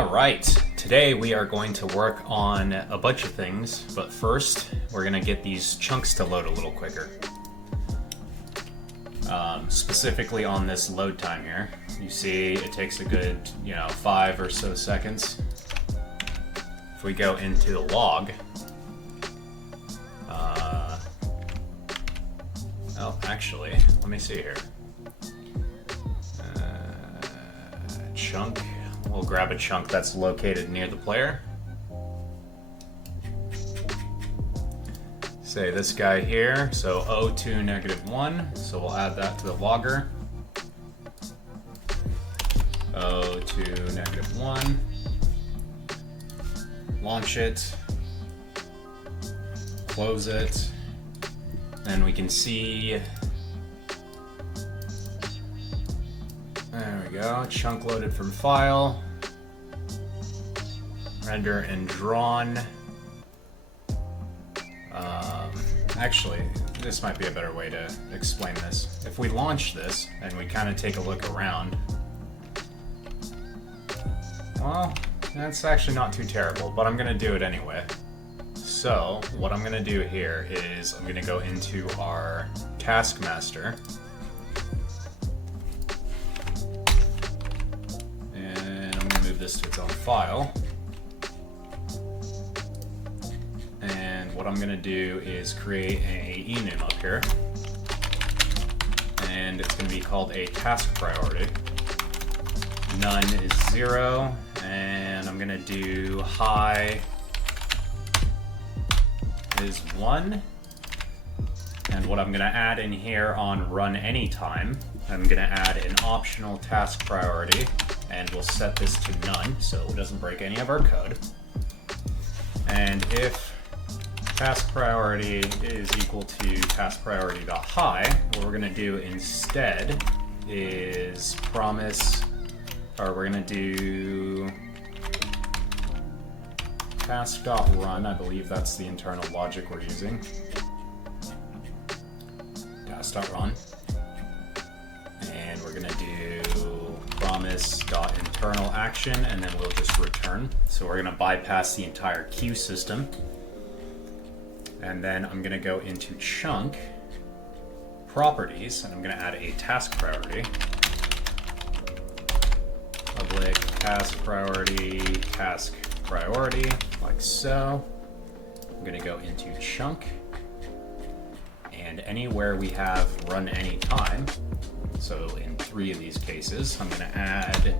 Alright, today we are going to work on a bunch of things, but first we're going to get these chunks to load a little quicker. Specifically on this load time here. You see it takes a good, 5 or so seconds. If we go into the log, actually, let me see here. Chunk. We'll grab a chunk that's located near the player. Say this guy here, so O2 -1, so we'll add that to the logger. O2 -1. Launch it. Close it. And we can see. There we go, chunk loaded from file, render and drawn. Actually, this might be a better way to explain this. If we launch this and we kind of take a look around, well, that's actually not too terrible, but I'm going to do it anyway. So what I'm going to do here is I'm going to go into our task master. This to its own file, and what I'm going to do is create a enum up here, and it's going to be called a task priority. None is 0, and I'm going to do high is 1, and what I'm going to add in here on run anytime, I'm going to add an optional task priority. And we'll set this to none, so it doesn't break any of our code. And if task priority is equal to task priority.high, what we're gonna do instead is promise, or we're gonna do task.run, I believe that's the internal logic we're using. Task.run. And we're gonna do promise.internal action, and then we'll just return. So we're gonna bypass the entire queue system. And then I'm gonna go into chunk properties, and I'm gonna add a task priority. Public task priority, like so. I'm gonna go into chunk, and anywhere we have run anytime, so in 3 of these cases, I'm going to add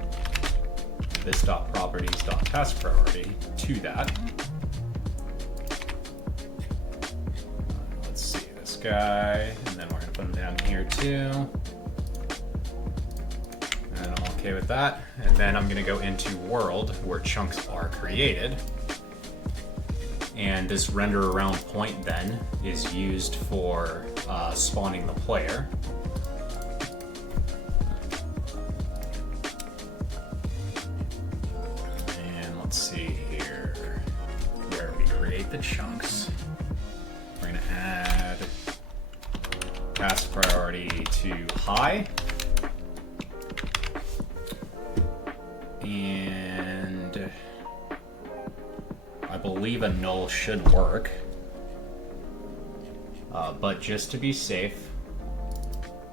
this .properties.task priority to that. Let's see this guy, and then we're going to put him down here too. And I'm okay with that. And then I'm going to go into world where chunks are created. And this render around point then is used for spawning the player. Let's see here where we create the chunks. We're going to add task priority to high. And I believe a null should work. But just to be safe,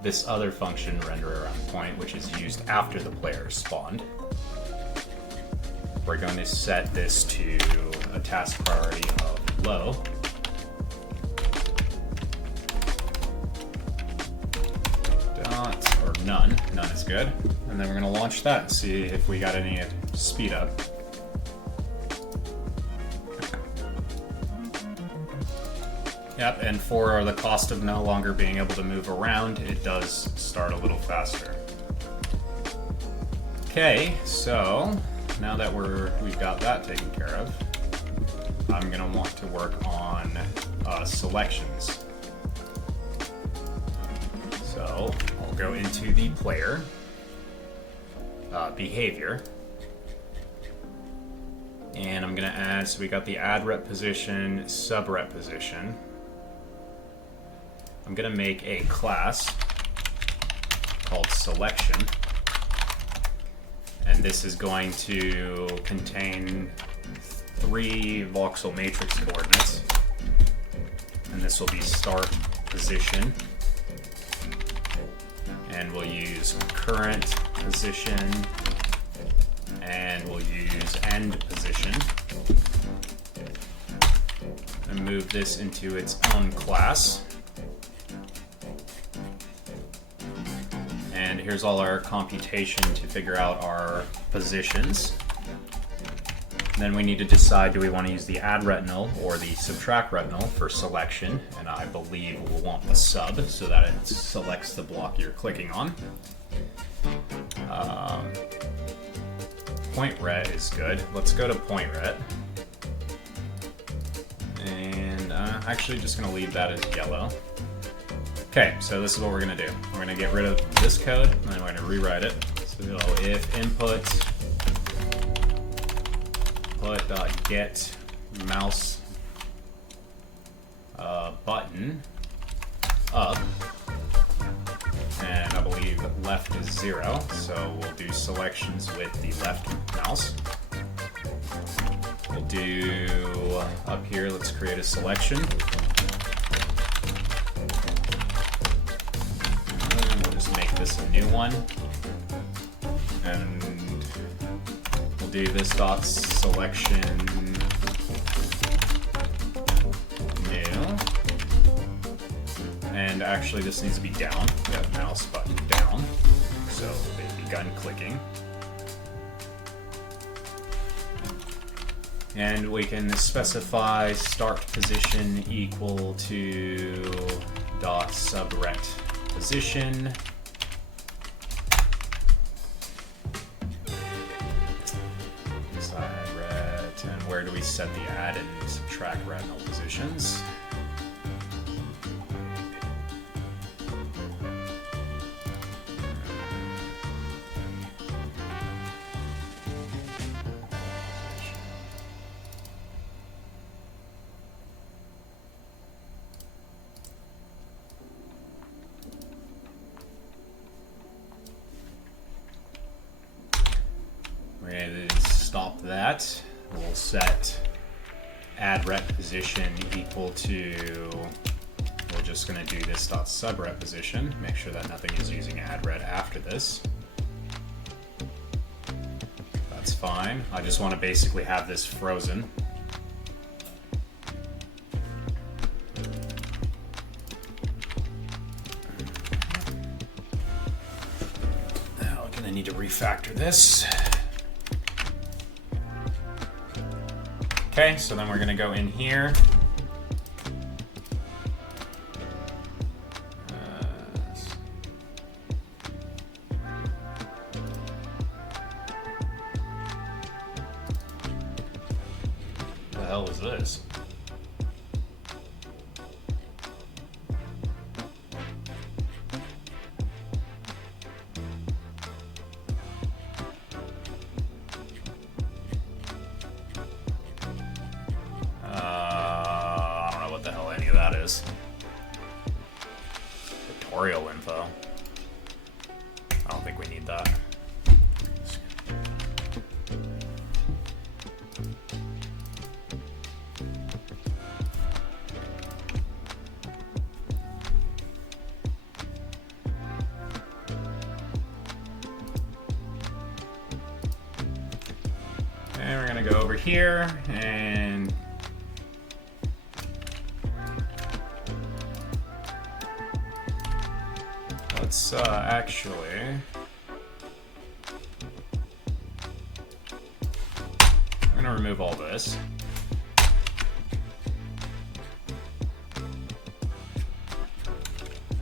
this other function, render around point, which is used after the player is spawned, we're going to set this to a task priority of low. Dot, or none. None is good. And then we're going to launch that and see if we got any speed up. Yep, and for the cost of no longer being able to move around, it does start a little faster. Okay, so now that we've got that taken care of, I'm going to want to work on selections. So I'll go into the player behavior, and I'm going to add, so we got the add rep position, sub rep position. I'm going to make a class called selection. And And this is going to contain 3 voxel matrix coordinates. And this will be start position. And we'll use current position. And we'll use end position. And move this into its own class. And here's all our computation to figure out our positions. And then we need to decide, do we want to use the add retinal or the subtract retinal for selection? And I believe we'll want the sub so that it selects the block you're clicking on. Point ret is good. Let's go to point ret. And I'm actually just going to leave that as yellow. Okay, so this is what we're going to do. We're going to get rid of this code, and then we're going to rewrite it. So if input get mouse button up, and I believe left is 0, so we'll do selections with the left mouse. We'll do up here, let's create a selection. Make this a new one, and we'll do this dot selection new, and actually this needs to be down. We have mouse button down, so they've begun clicking, and we can specify start position equal to dot subret position. And where do we set the add and subtract retinal positions? We're going to stop that. We'll set add ret position equal to, we're just going to do this dot subret position, make sure that nothing is using add ret after this. That's fine. I just want to basically have this frozen. Now we're going to need to refactor this. Okay, so then we're going to go in here. What the hell is this? Tutorial info. I don't think we need that. And we're gonna go over here and let's actually I'm gonna remove all this.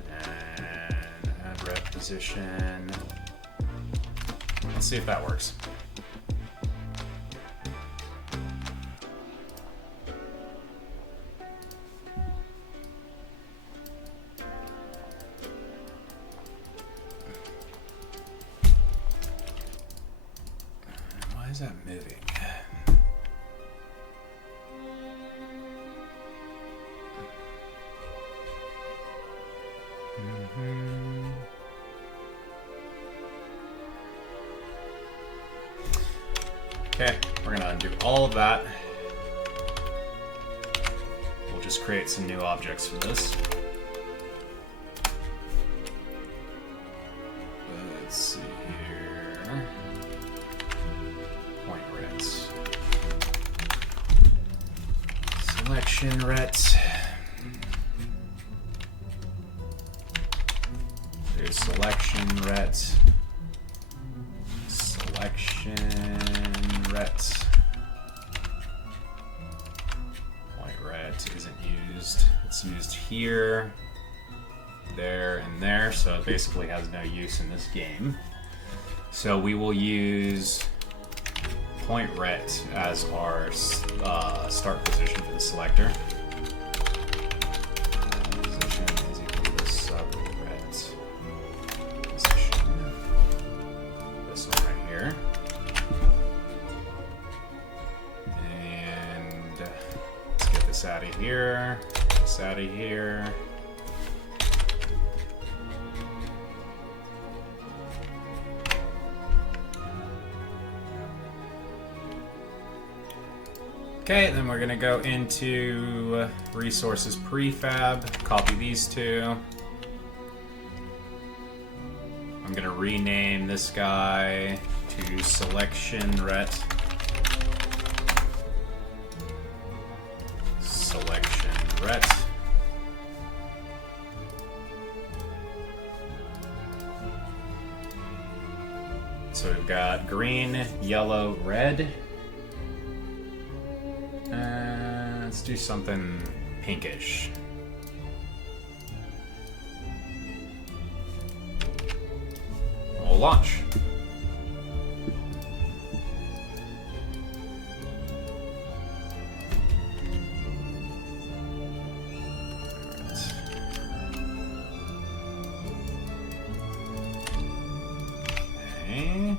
And add rep position. Let's see if that works. Why is that moving? Okay, we're gonna undo all of that. We'll just create some new objects for this. Let's see here. Point rets. Selection rets. There's selection rets. Selection rets. Point ret isn't used. It's used here, there, and there, so it basically has no use in this game. So we will use point ret as our start position for the selector. Position is equal to sub ret position. This one right here. And let's get this out of here. This out of here. Okay, then we're gonna go into resources prefab, copy these two. I'm gonna rename this guy to selection ret. Selection ret. So we've got green, yellow, red. Let's do something pinkish. We'll launch. Okay.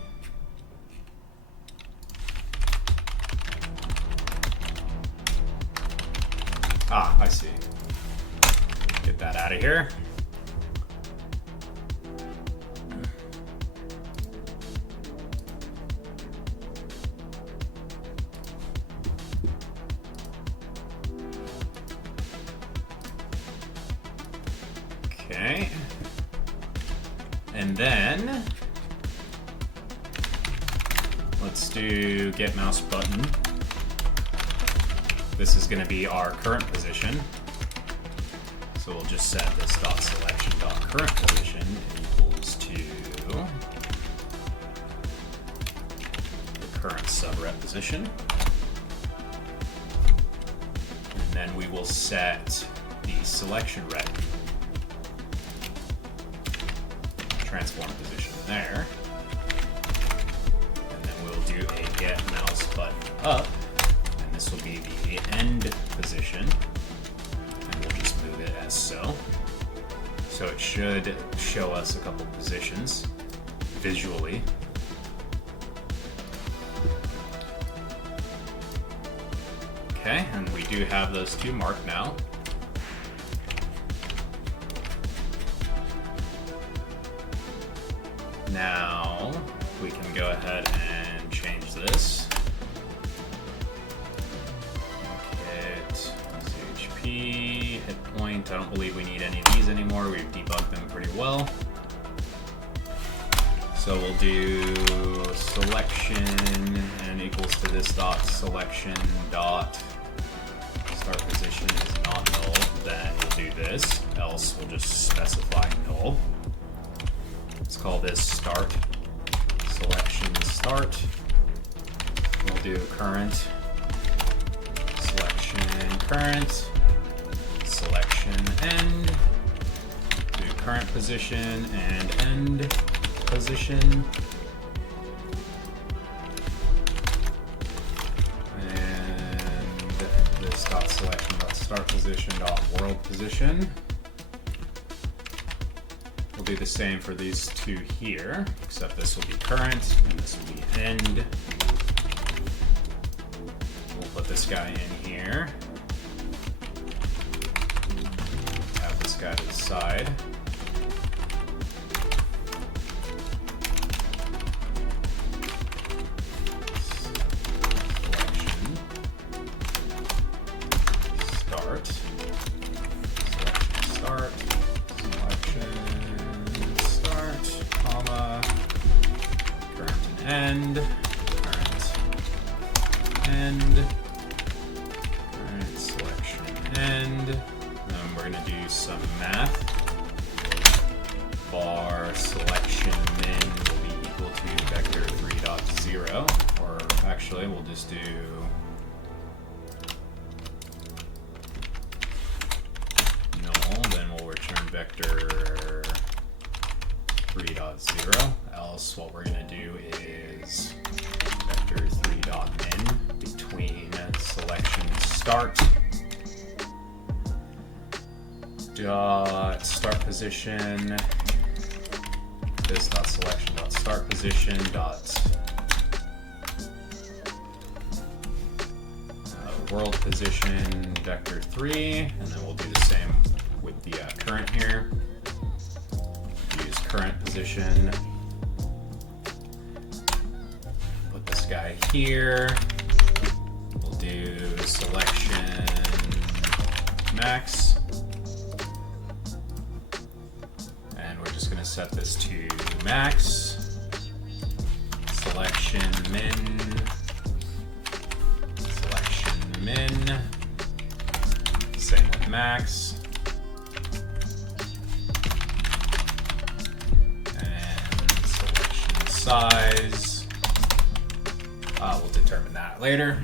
Ah, I see. Get that out of here. Okay. And then let's do get mouse button. This is going to be our current position. So we'll just set this dot selection dot current position equals to the current subret position. And then we will set the selection ret transform position there. And then we'll do a get mouse button up. This will be the end position, and we'll just move it as so. So it should show us a couple positions visually. Okay, and we do have those two marked now. Now we can go ahead and change this. Hit point. I don't believe we need any of these anymore. We've debugged them pretty well. So we'll do selection and equals to this dot selection dot start position is not null. Then we'll do this. Else we'll just specify null. Let's call this start selection start. We'll do current selection current. Selection end, do current position and end position, and this dot selection dot start position dot world position. We'll do the same for these two here, except this will be current and this will be end. We'll put this guy in here. Guy to the side. end. Alright, selection end. We're gonna do some math. Bar selection min will be equal to vector 3.0, or actually we'll just do null, then we'll return vector 3.0, else what we're going to do is vector 3.min between selection start dot start position, this dot selection dot start position dot world position vector 3, and then we'll do the same with the current here. Use current position, put this guy here, we'll do selection max, and we're just going to set this to max, selection min, same with max, and selection size, we'll determine that later.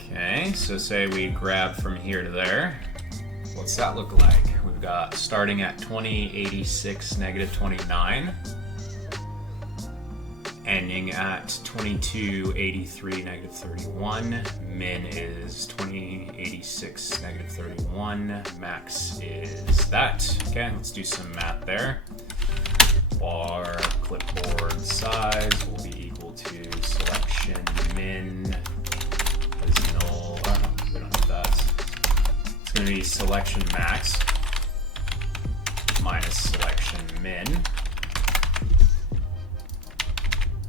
Okay, so say we grab from here to there, what's that look like? We've got starting at 2086 negative 29, ending at 2283 negative 31. Min is 2086 negative 31. Max is that. Okay, let's do some math there. Bar clipboard size will be equal to selection min is null. We don't have that. It's going to be selection max minus selection min.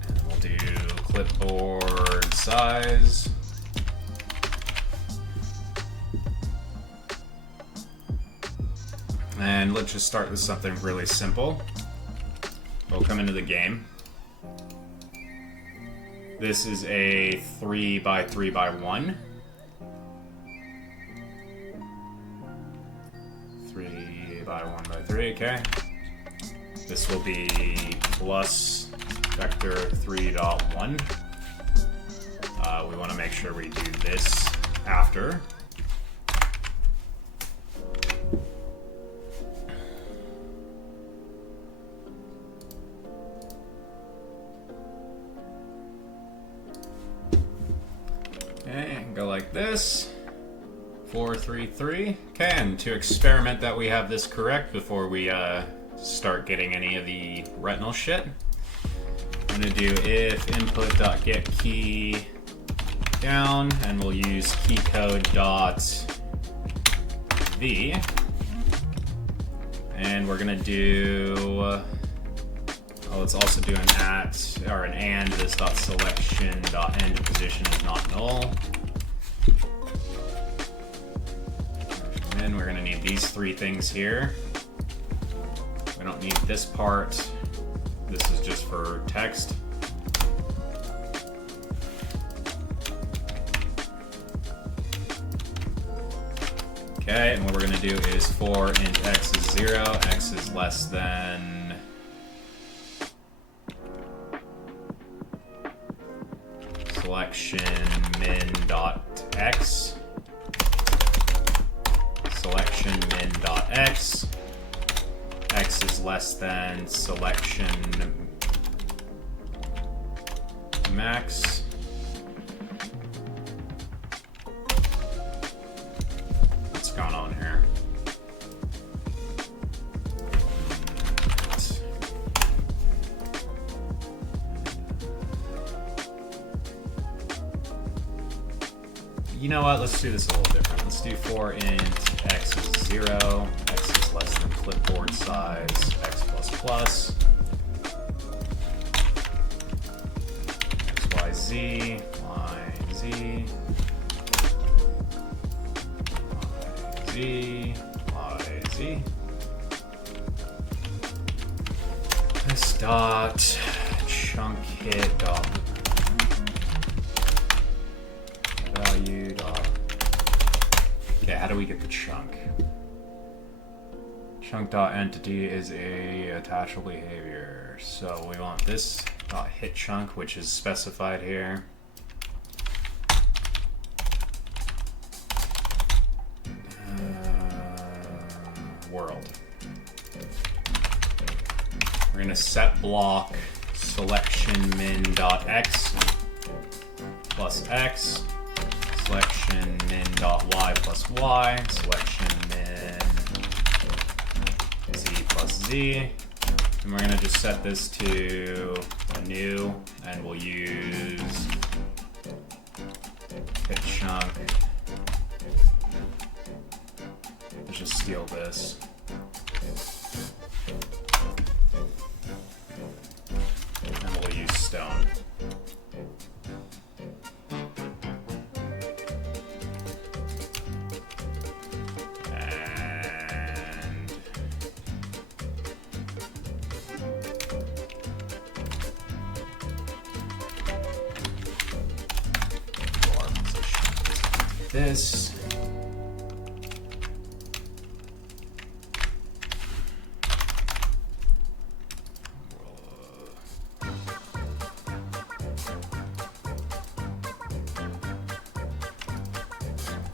And we'll do clipboard size. And let's just start with something really simple. We'll come into the game. This is a 3 by 3 by 1. 3 by 1 by 3, okay. This will be plus vector 3.1. We want to make sure we do this after. Okay, go like this. 4, 3, 3. Okay, and to experiment that we have this correct before we start getting any of the retinal shit, I'm gonna do if input.getKey down, and we'll use keycode.v, and we're gonna do let's also do an at or an and this dot selection dot end position is not null. And then we're going to need these three things here. We don't need this part. This is just for text. Okay, and what we're going to do is for int x is 0, x is less than selection min dot x, selection min dot x, x is less than selection max, what's going on here? You know what, let's do this a little different. Let's do for int x is 0, x is less than clipboard size, x plus plus, x, y, z, y, z, y, z, y, z. dot chunk hit dot value dot. Okay, how do we get the chunk? Chunk dot entity is a attachable behavior. So we want this dot hit chunk, which is specified here. World. We're gonna set block selection min dot x plus x, selection min dot y plus y, selection min z plus z, and we're gonna just set this to a new, and we'll use hit chunk. Let's just steal this. And we'll use stone. And this.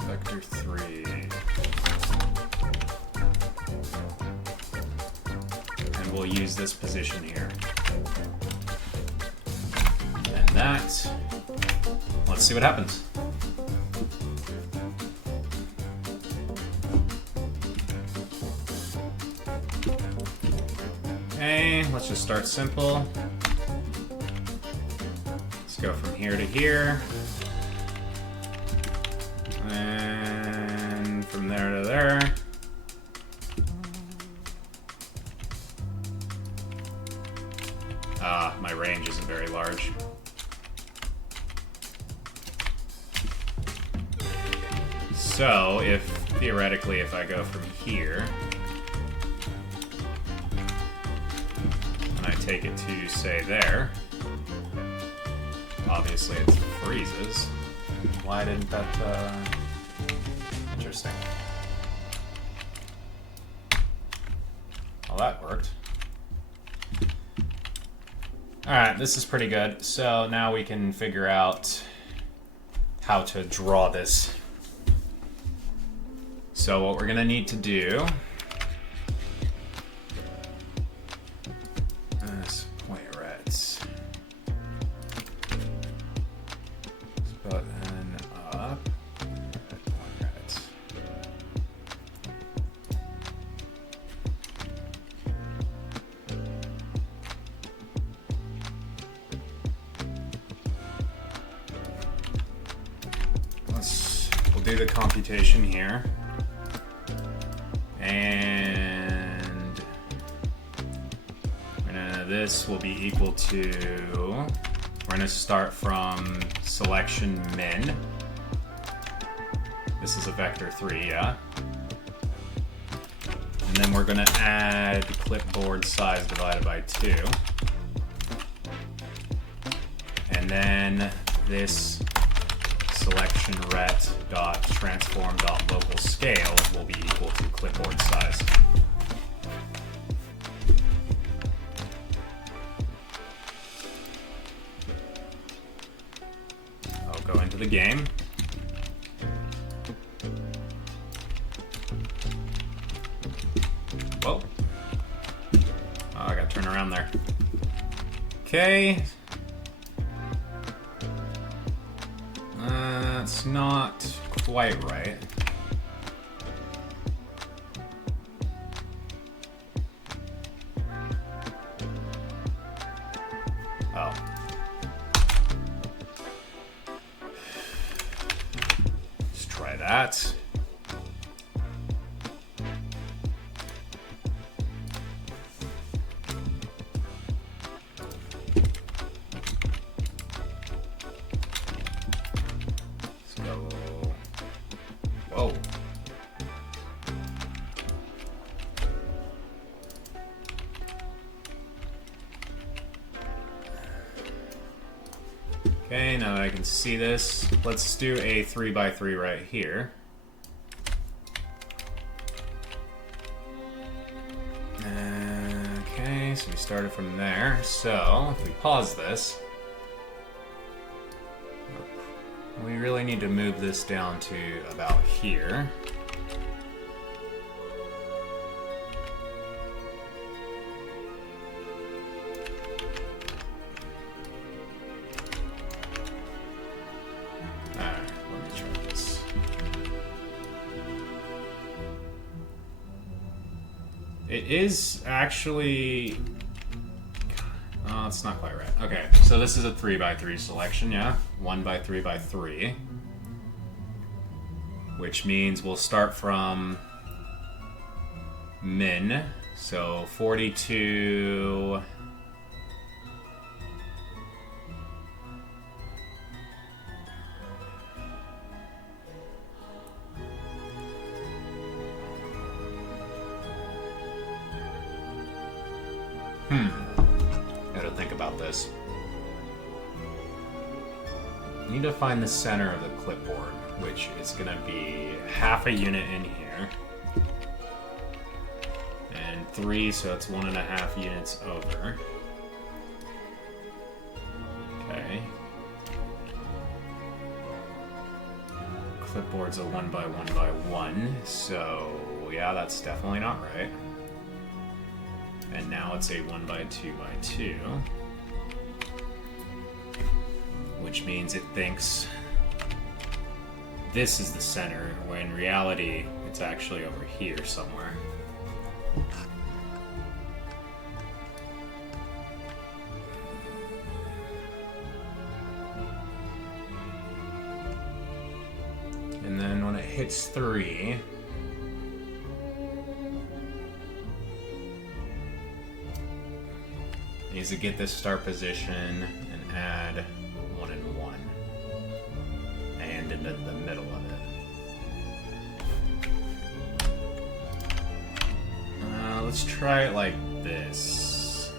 Vector 3. And we'll use this position here. And that. Let's see what happens. Okay, let's just start simple. Let's go from here to here. And from there to there. My range isn't very large. So, theoretically, if I go from here, and I take it to, say, there, obviously it freezes. Why didn't that, interesting. Well, that worked. Alright, this is pretty good. So now we can figure out how to draw this. So what we're going to need to do is point reds. Button up. Point reds. We'll do the computation here. And this will be equal to, we're going to start from selection min. This is a vector 3, yeah? And then we're going to add clipboard size divided by 2. And then this selection ret dot transform dot local scale will be equal to clipboard size. I'll go into the game. Whoa. Oh, I gotta turn around there. Okay. That's not quite right. Oh. Let's try that. Whoa. Okay, now that I can see this, let's do a 3x3 right here. Okay, so we started from there. So, if we pause this, we really need to move this down to about here. It is actually... Oh, it's not quite right. Okay, so this is a 3x3 selection, yeah? 1x3x3. Which means we'll start from min. So 42... Gotta think about this. I need to find the center of the clipboard, which is gonna be half a unit in here. And 3, so it's 1.5 units over. Okay. Clipboard's a 1x1x1, so yeah, that's definitely not right. And now it's a 1x2x2, which means it thinks this is the center, when in reality it's actually over here somewhere. And then when it hits 3, needs to get this start position and add 1 and 1 and into the middle of it. Let's try it like this.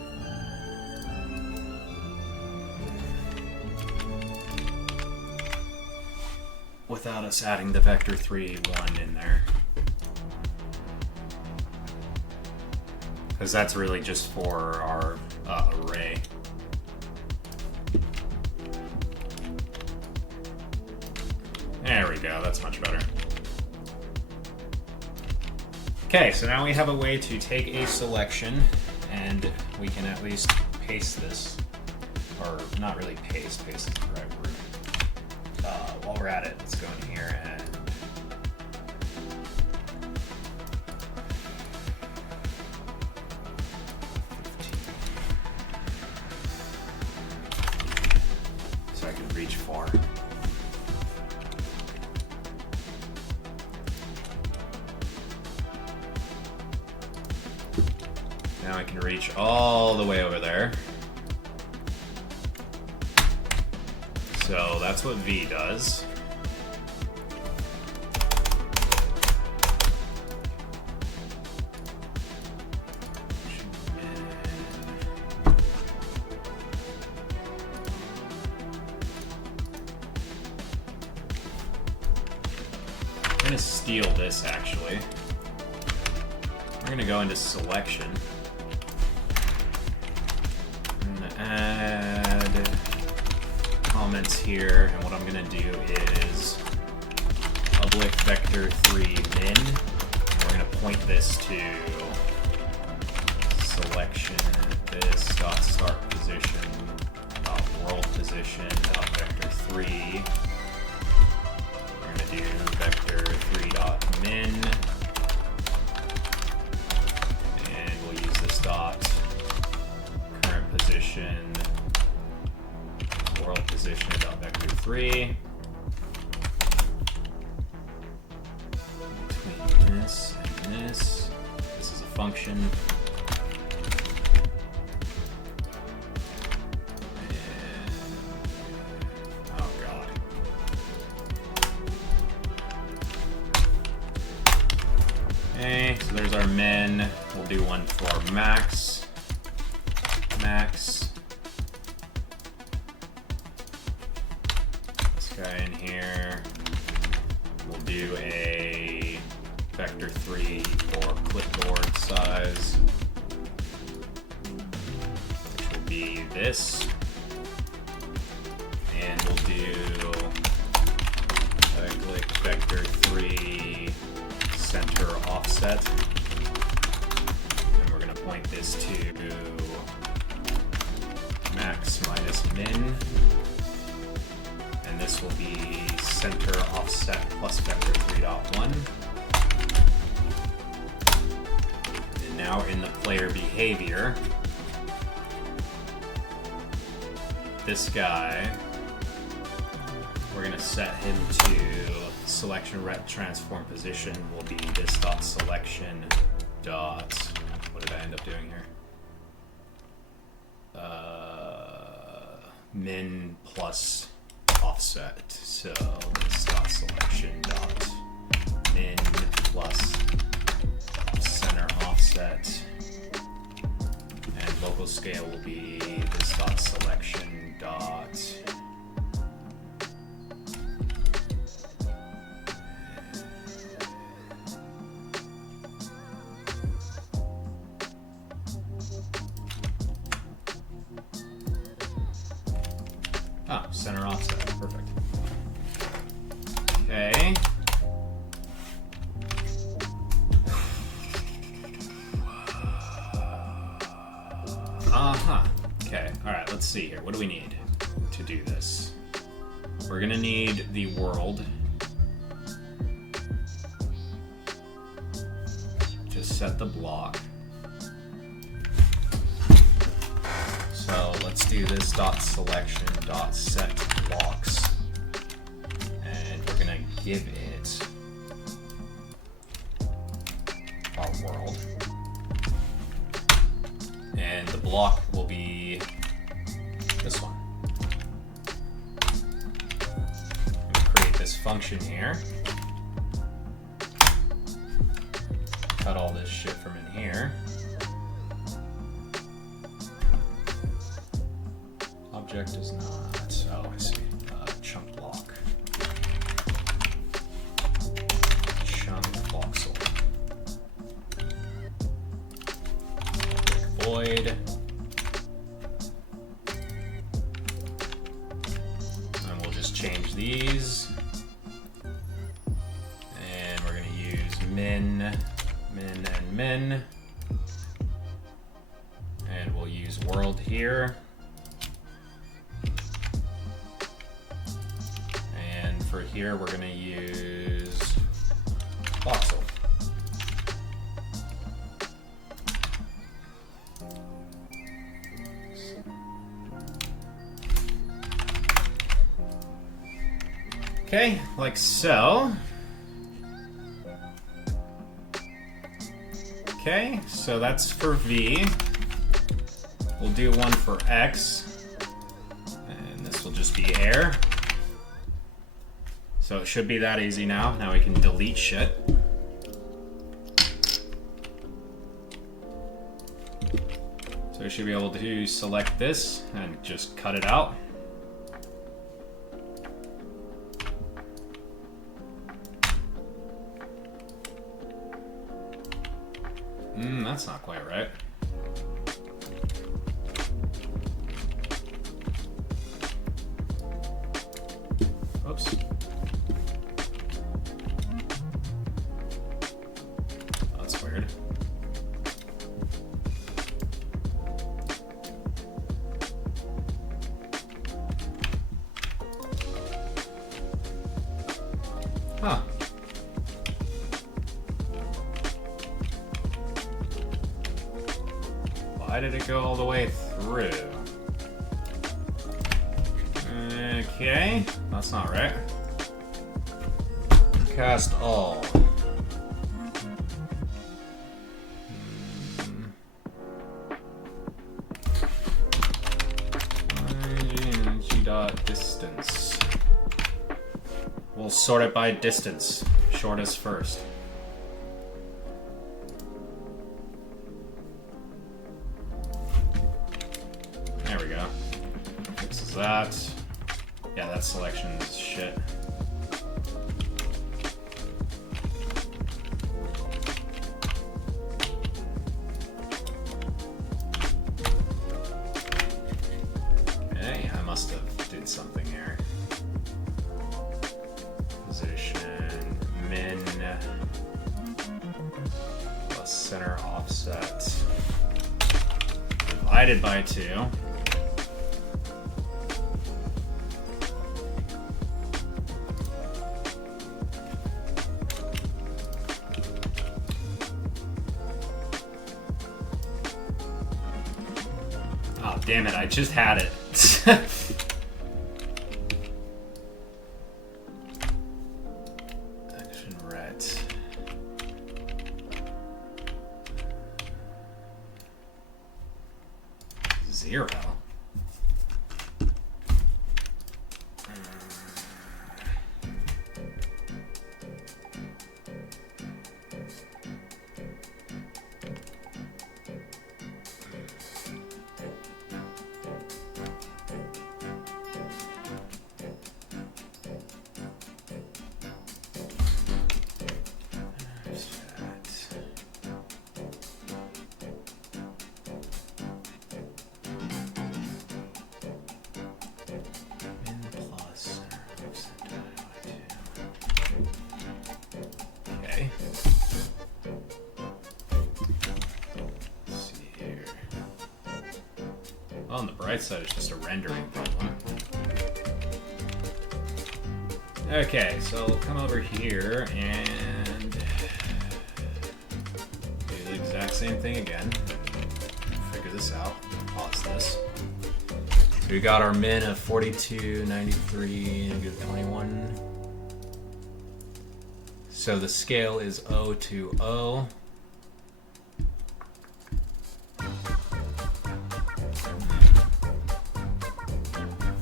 Without us adding the vector 3, 1 in there. Because that's really just for our array. There we go, that's much better. Okay, so now we have a way to take a selection and we can at least paste this. Or not really paste is the right word. While we're at it, let's go in here and reach far. Now I can reach all the way over there. So that's what V does. I'm gonna steal this actually. We're gonna go into selection. I'm gonna add comments here, and what I'm gonna do is public vector 3 min. And we're gonna point this to selection this dot start position dot world position dot vector 3. We're gonna do vector 3 dot min, and we'll use this dot current position world position dot vector 3. Between this and this is a function. Okay, so there's our min. We'll do one for max. Max. guy in here. We'll do a vector 3 for clipboard size, which will be this. And we'll do cyclic vector 3 center offset. And we're going to point this to max minus min. And this will be center offset plus vector 3.1. And now in the player behavior, this guy, we're going to set him to selection ret transform position will be this dot selection dot, what did I end up doing here? Min plus offset. So this dot selection dot min plus center offset, and local scale will be this dot selection dot center offset. Perfect. Okay. Okay. All right. Let's see here. What do we need to do this? We're gonna need the world. Just set the block. So let's do this dot selection dot set blocks, and we're gonna give it our world, and the block will be this one. I'm gonna create this function here, cut all this shit from in here. Object is not, oh I see, chunk block. Chunk voxel. Void. And we'll just change these. And we're gonna use min, min, and min. And we'll use world here. For here, we're going to use Voxel. Okay, like so. Okay, so that's for V. We'll do one for X. And this will just be air. So it should be that easy now. Now we can delete shit. So we should be able to select this and just cut it out. That's not quite right. Oops. That's weird. Huh. Why did it go all the way through? Okay, that's not right. Cast all. G.distance. We'll sort it by distance. Shortest first. There we go. Fixes that. Yeah, that selection is shit. Okay, I must have did something here. Position, min, plus center offset, divided by 2. Oh, damn it, I just had it. Action ret. Zero. Well, on the bright side, it's just a rendering problem. Okay, so we'll come over here and do the exact same thing again. Figure this out. Pause this. So we got our min of 42, 93, negative 21. So the scale is O to O.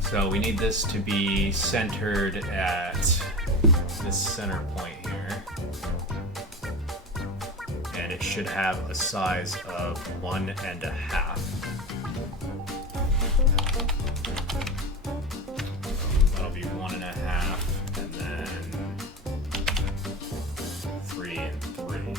So we need this to be centered at this center point here. And it should have a size of 1.5. That'll be 1.5, and then 3 and 3.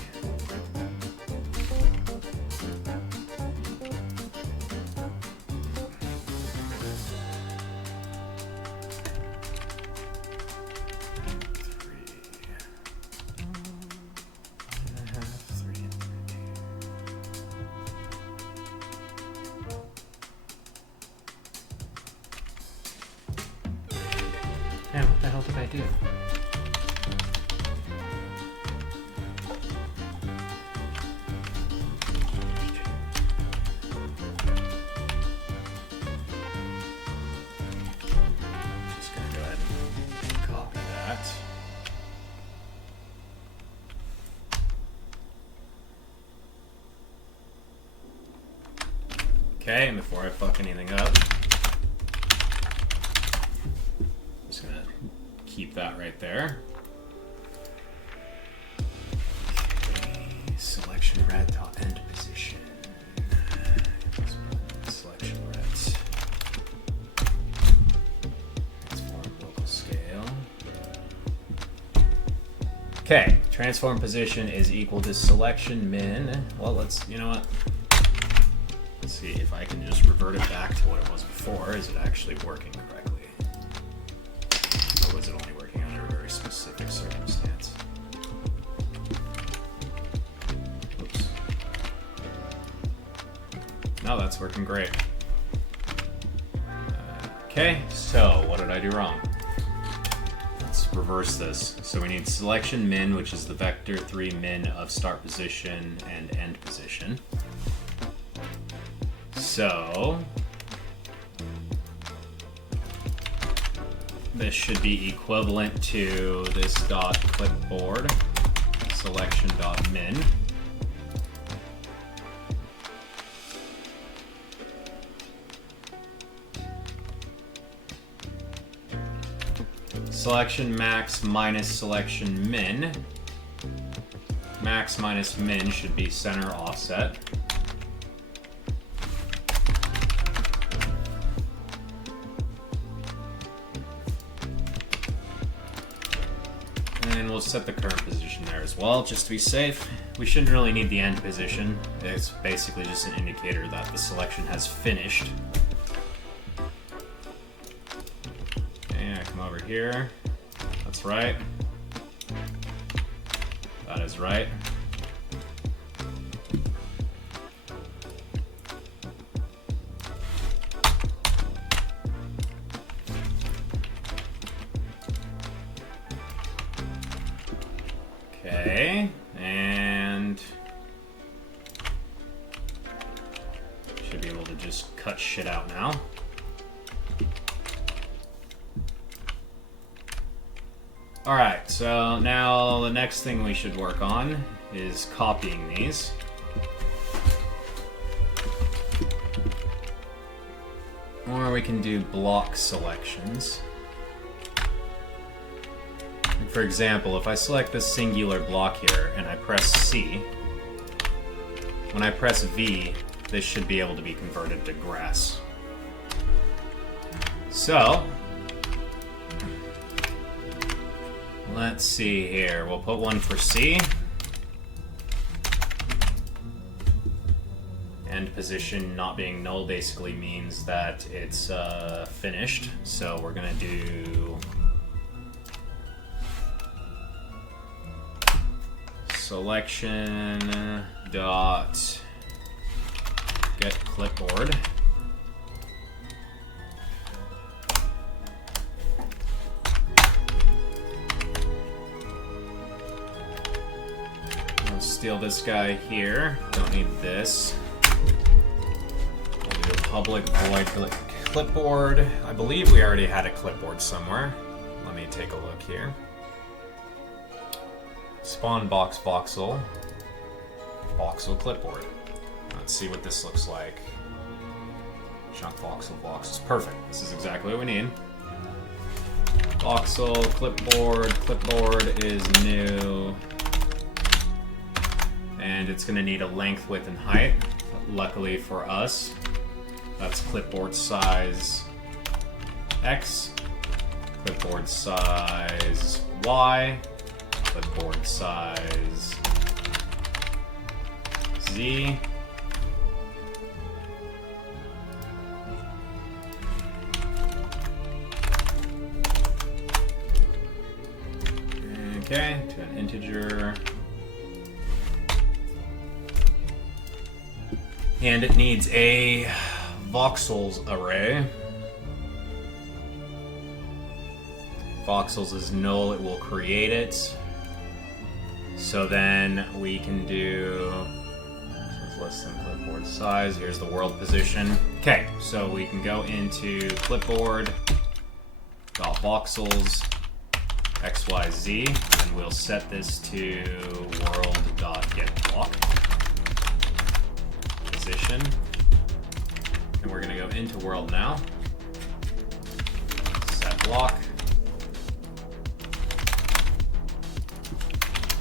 Man, what the hell did I do? Just gonna go ahead and copy that. Okay, and before I fuck anything up, just gonna keep that right there. Okay, selection red to end position. Selection red. Transform local scale. Okay, transform position is equal to selection min. Well, you know what? Let's see if I can just revert it back to what it was before. Is it actually working correctly? Or was it only working under a very specific circumstance? Oops. No, that's working great. Okay, so what did I do wrong? Let's reverse this. So we need selection min, which is the vector 3 min of start position and end position. So this should be equivalent to this dot clipboard selection dot min. Selection max minus selection min. Max minus min should be center offset. set the current position there as well, just to be safe. We shouldn't really need the end position. It's basically just an indicator that the selection has finished. Okay, I come over here. That's right. That is right. Okay, and should be able to just cut shit out now. Alright, so now the next thing we should work on is copying these. Or we can do block selections. For example, if I select this singular block here and I press C, when I press V, this should be able to be converted to grass. So, let's see here. We'll put one for C. End position not being null basically means that it's finished. So we're gonna do selection dot get clipboard. We'll steal this guy here. Don't need this. We'll do a public void clipboard. I believe we already had a clipboard somewhere. Let me take a look here. Spawn box voxel. Voxel clipboard. Let's see what this looks like. Chunk voxel voxels. Perfect. This is exactly what we need. Voxel clipboard. Clipboard is new. And it's going to need a length, width, and height. Luckily for us, that's clipboard size X, clipboard size Y, clipboard size Z. Okay, to an integer. And it needs a voxels array. Voxels is null, it will create it. So then we can do, this is less than clipboard size. Here's the world position. Okay, so we can go into clipboard, voxels, XYZ, and we'll set this to world.getBlock position. And we're going to go into world now. Set block.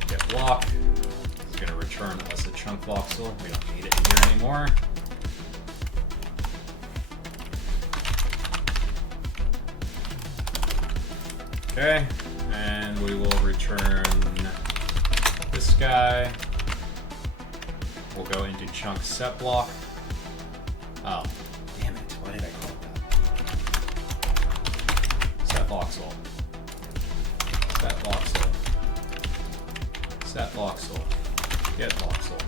Get block. It's going to return us a chunk voxel. We don't need it here anymore. Okay, and we will return this guy. We'll go into chunk set block. Oh, damn it. Why did I call it that? Set voxel. Set voxel. Set voxel. Get voxel.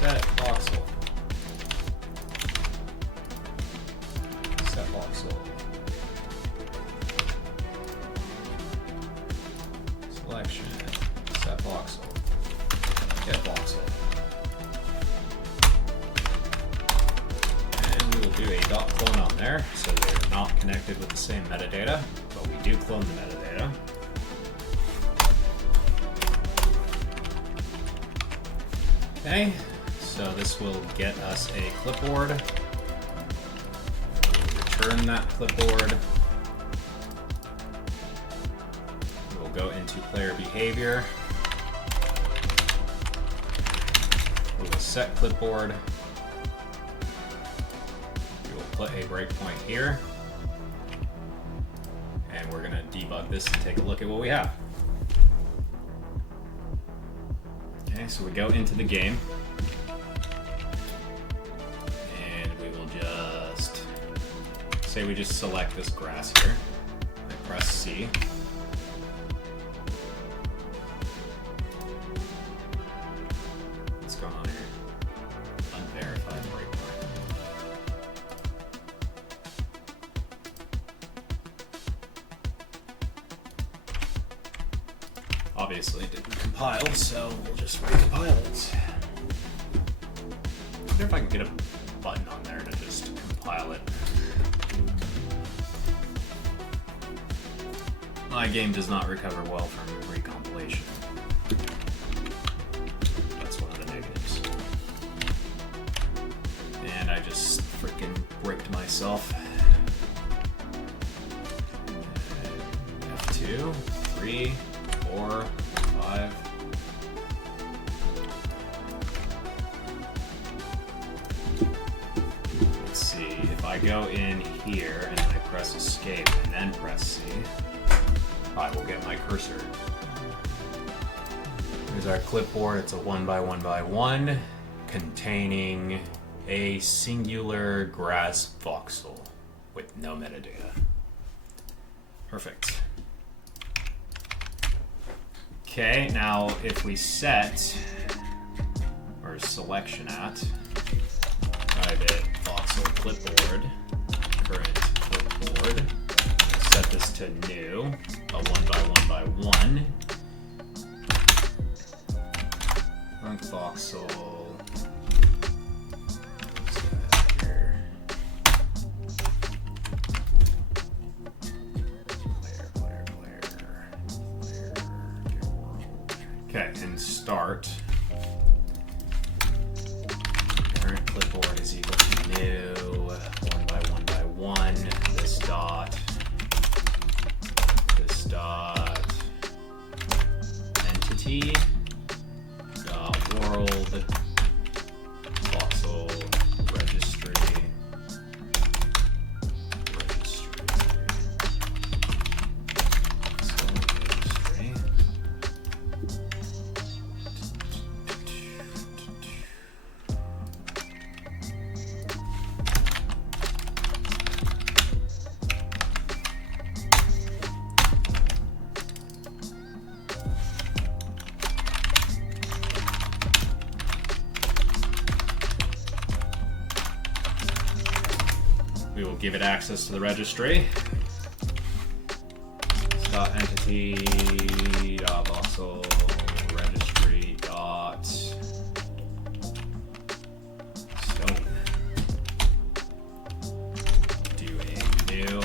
Set voxel. Set voxel. Selection. Set voxel. Get voxel. And we will do a dot clone on there, so they're not connected with the same metadata, but we do clone the metadata. Okay. So this will get us a clipboard. Return that clipboard. We'll go into player behavior. We will set clipboard. put a breakpoint here. And we're gonna debug this and take a look at what we have. Okay, so we go into the game. And we will just, say we just select this grass here. I press C. What's going on here? Unverified breakpoint. Obviously it didn't compile, so we'll just recompile it. I wonder if I can get a button on there to just compile it. My game does not recover well from recompilation. That's one of the negatives. And I just freaking bricked myself. F2, 3, 4, 5. Let's see, if I go in here and I press escape and then press C, I will get my cursor. Here's our clipboard. It's a 1x1x1 containing a singular grass voxel with no metadata. Perfect. Okay, now if we set our selection at private voxel clipboard, current clipboard, set this to new, a 1x1x1. Run voxel. Okay, and start. Current clipboard is equal to new 1x1x1. This dot entity dot world voxel registry. We will give it access to the registry. Dot entity dot voxel registry dot stone. Do a new.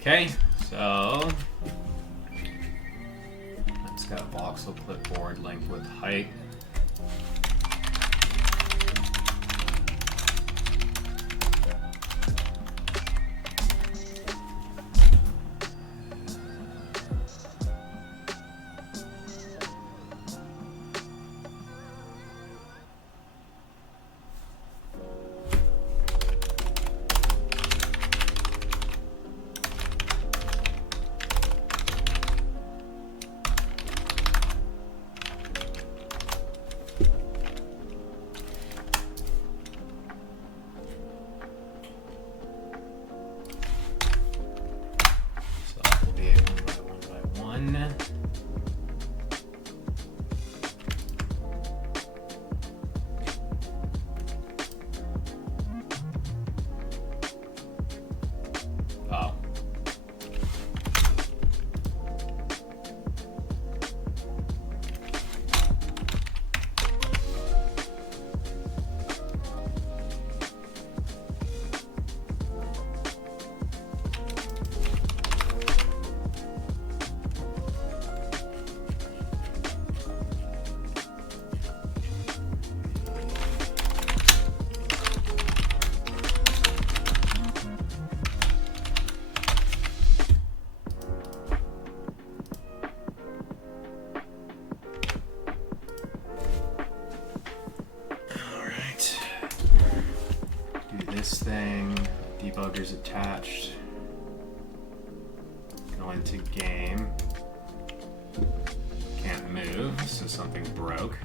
Okay, so it's got a voxel clipboard linked with height. thing. Debugger's attached. Go into game. Can't move, so something broke.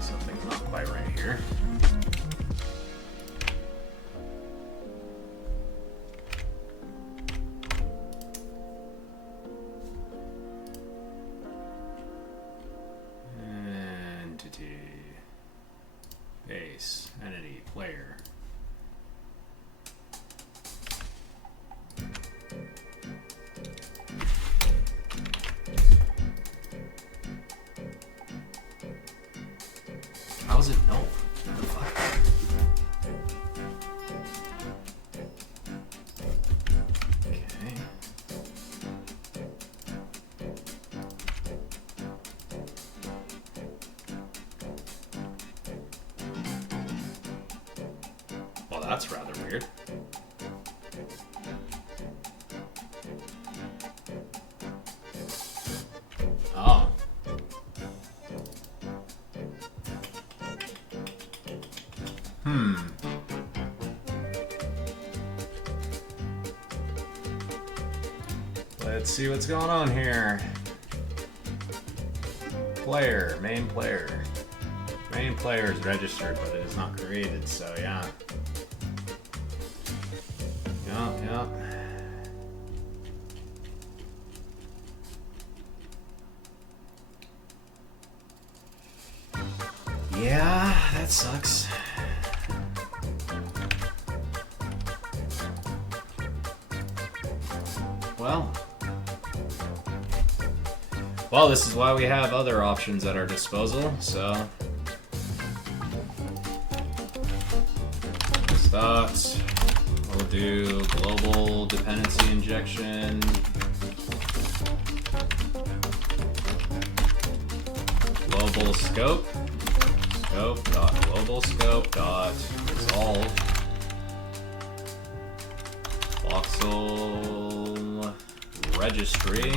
Something's not quite right here. Entity. Base. Entity. Player. How is it null? What the fuck? Okay. Well, that's rather weird. Oh. Let's see what's going on here. Player, main player. Main player is registered, but it is not created, so yeah. Yep. Yeah, that sucks. Well, this is why we have other options at our disposal, so. Start. We'll do global dependency injection. Global scope. Scope.global scope.resolve. Voxel registry.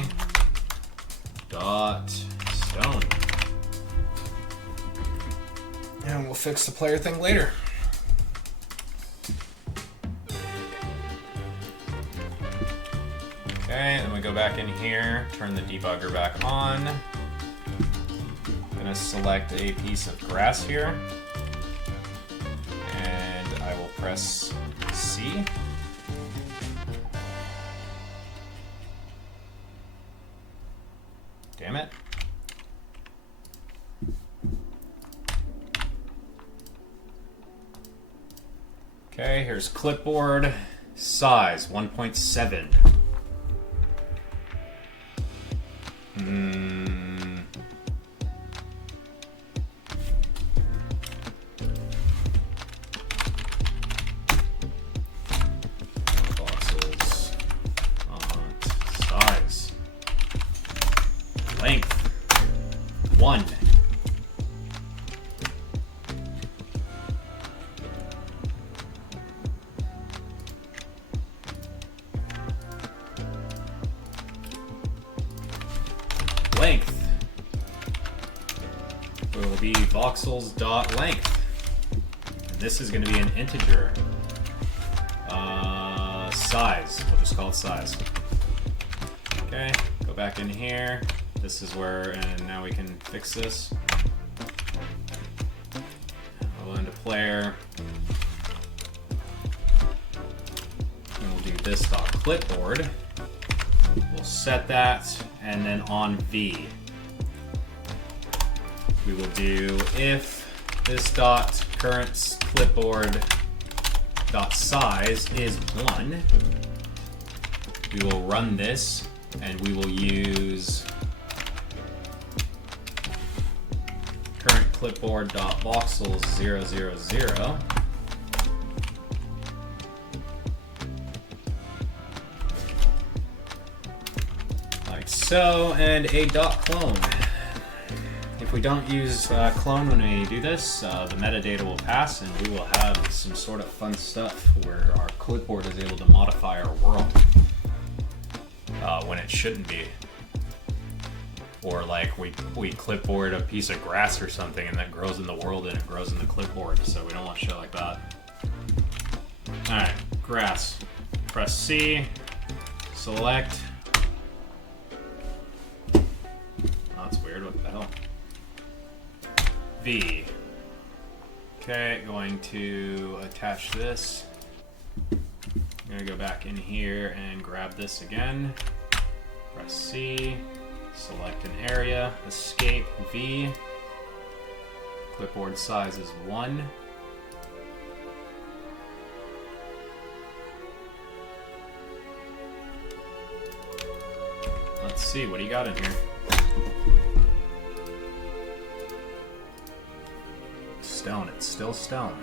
Stone. And we'll fix the player thing later. Okay, then we go back in here, turn the debugger back on. I'm gonna select a piece of grass here. And I will press C. Damn it. Okay, here's clipboard. Size 1.7. Voxels. Font. Size. Length. 1. Length will be voxels.length. And this is going to be an integer. Size. We'll just call it size. Okay, go back in here. This is where, and now we can fix this. We'll go into player. And we'll do this.clipboard. We'll set that, and then on V, we will do if this dot current clipboard dot size is 1. We will run this and we will use current clipboard.voxels 000. Like so, and a .clone. If we don't use clone when we do this, the metadata will pass and we will have some sort of fun stuff where our clipboard is able to modify our world when it shouldn't be. Or like we clipboard a piece of grass or something and that grows in the world and it grows in the clipboard, so we don't want shit like that. Alright, grass. Press C, select. Oh, that's weird, what the hell? V. Okay, going to attach this. I'm gonna go back in here and grab this again. Press C, select an area, escape V. Clipboard size is 1. Let's see, what do you got in here? Stone, it's still stone.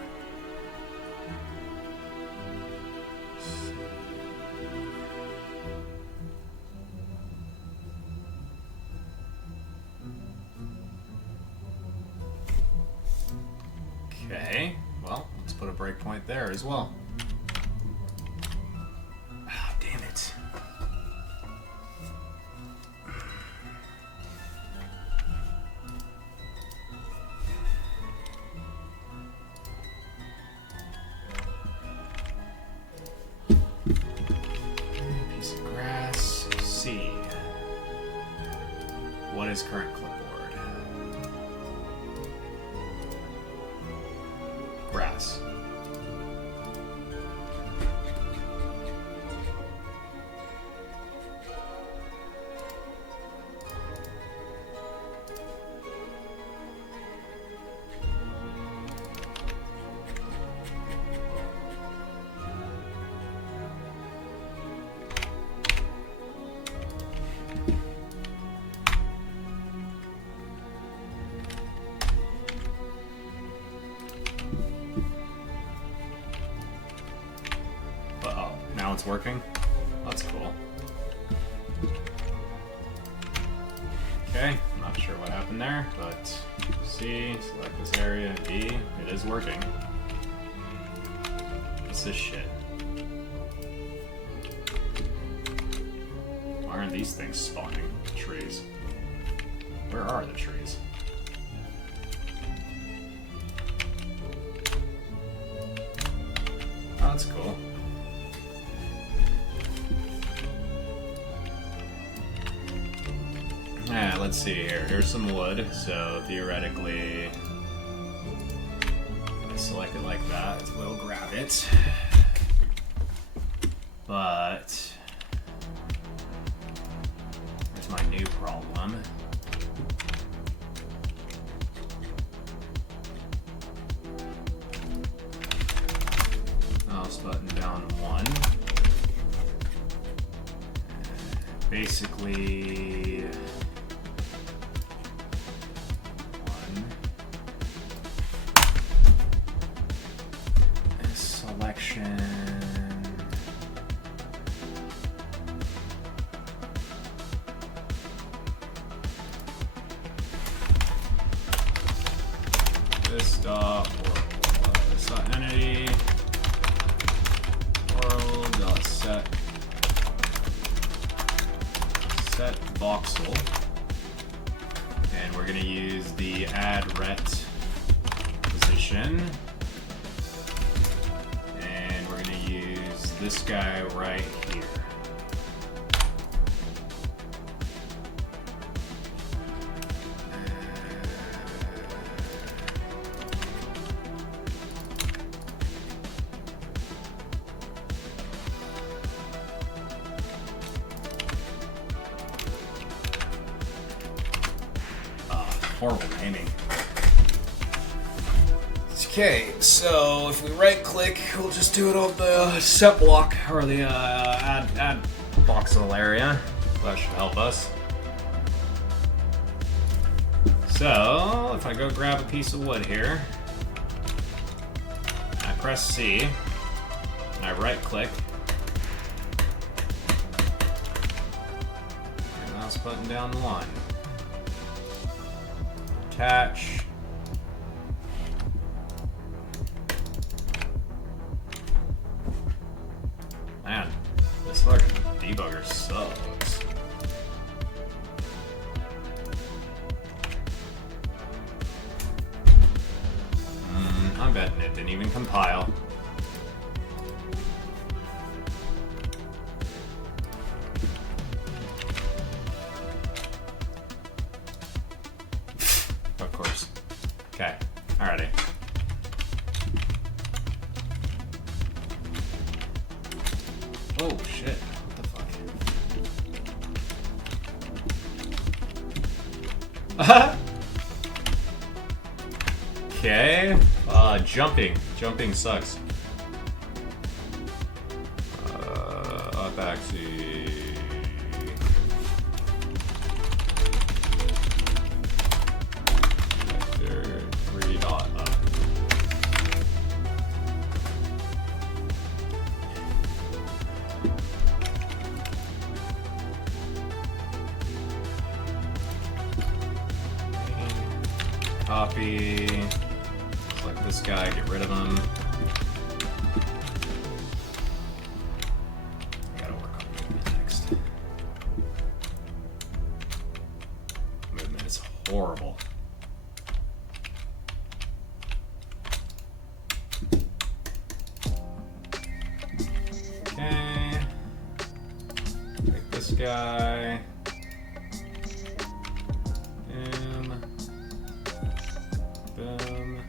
Okay, well, let's put a breakpoint there as well. Ah, damn it. Piece of grass, C. What is current clipboard? Grass. Now it's working. That's cool. Okay, I'm not sure what happened there, but C, select this area, D, it is working. What's this shit? Why aren't these things spawning? Trees. Where are the trees? Oh, that's cool. Yeah, let's see here. Here's some wood, so theoretically, if I select it like that, we'll grab it. But here's my new problem. Mouse button down 1. Basically, selection. This dot world, this dot entity world dot set voxel, and we're going to use the add ret position. This guy right here. Horrible naming. Okay, so if we right click, we'll just do it on the set block, or the add voxel area. That should help us. So, if I go grab a piece of wood here, I press C, and I right click, and mouse button down the line. Attach. Man, this fucking debugger sucks. I'm betting it didn't even compile. Of course. Okay, alrighty. Oh shit, what the fuck? Okay, jumping sucks. Backseat. Vector 3 dot up. Copy. Select this guy, get rid of him. I gotta work on movement next. Movement is horrible. Okay. Take this guy. Boom.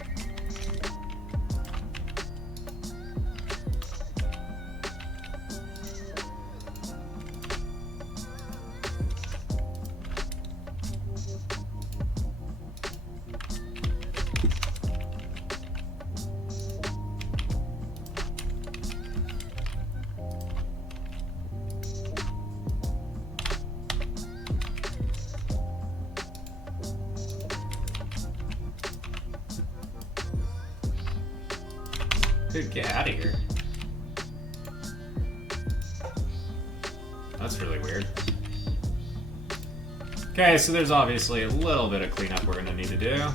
Dude, get out of here. That's really weird. Okay, so there's obviously a little bit of cleanup we're gonna need to do.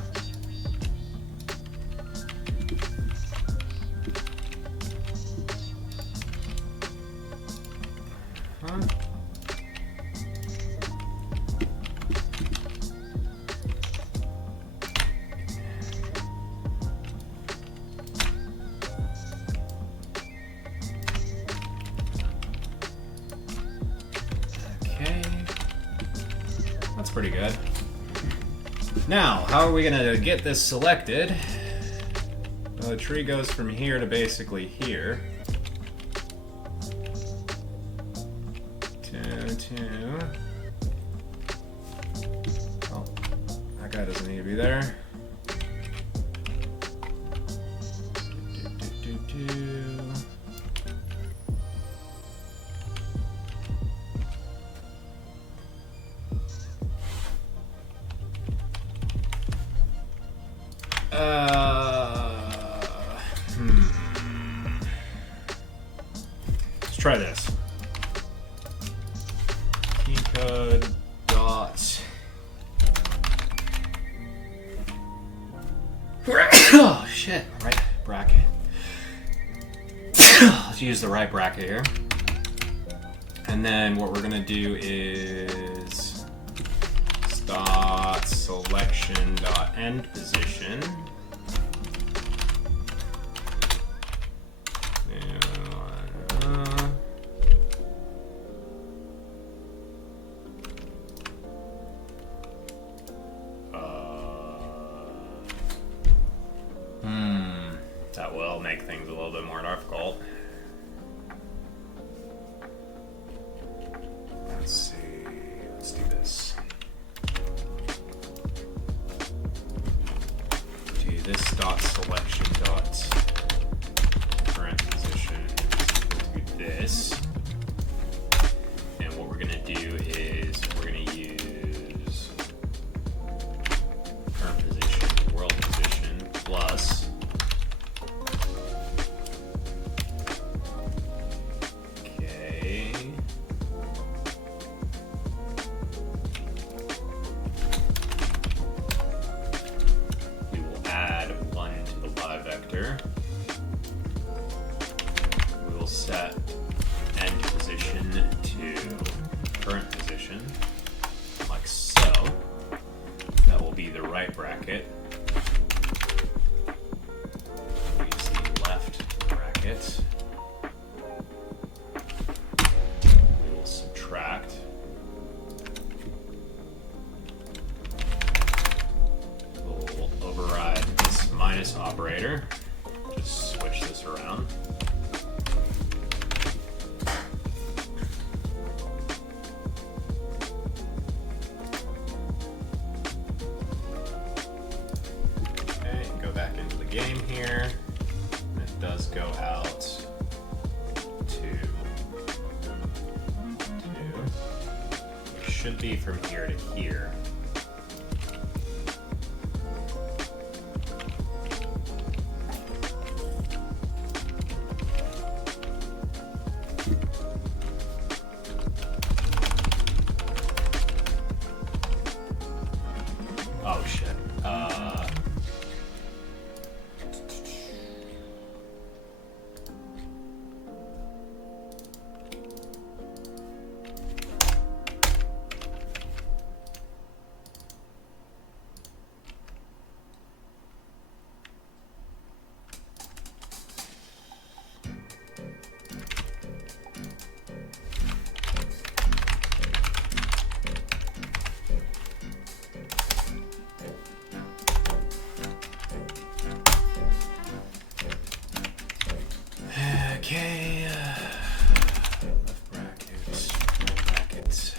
Huh? That's pretty good. Now, how are we gonna get this selected? Well, the tree goes from here to basically here. Two. Oh, that guy doesn't need to be there. Let's try this. Keycode dot. Oh shit! Right bracket. Let's use the right bracket here. And then what we're gonna do is dot selection dot end position. That will make things a little bit more difficult. Let's see. Let's do this. Do this dot selection dot current position. Do this. And what we're gonna do is set end position to current position, like so. That will be the right bracket. Use the left bracket. We will subtract. We'll override this minus operator. Just switch this around. Game here. It does go out to 2. It should be from here to here. Oh shit. Okay, left bracket, right bracket.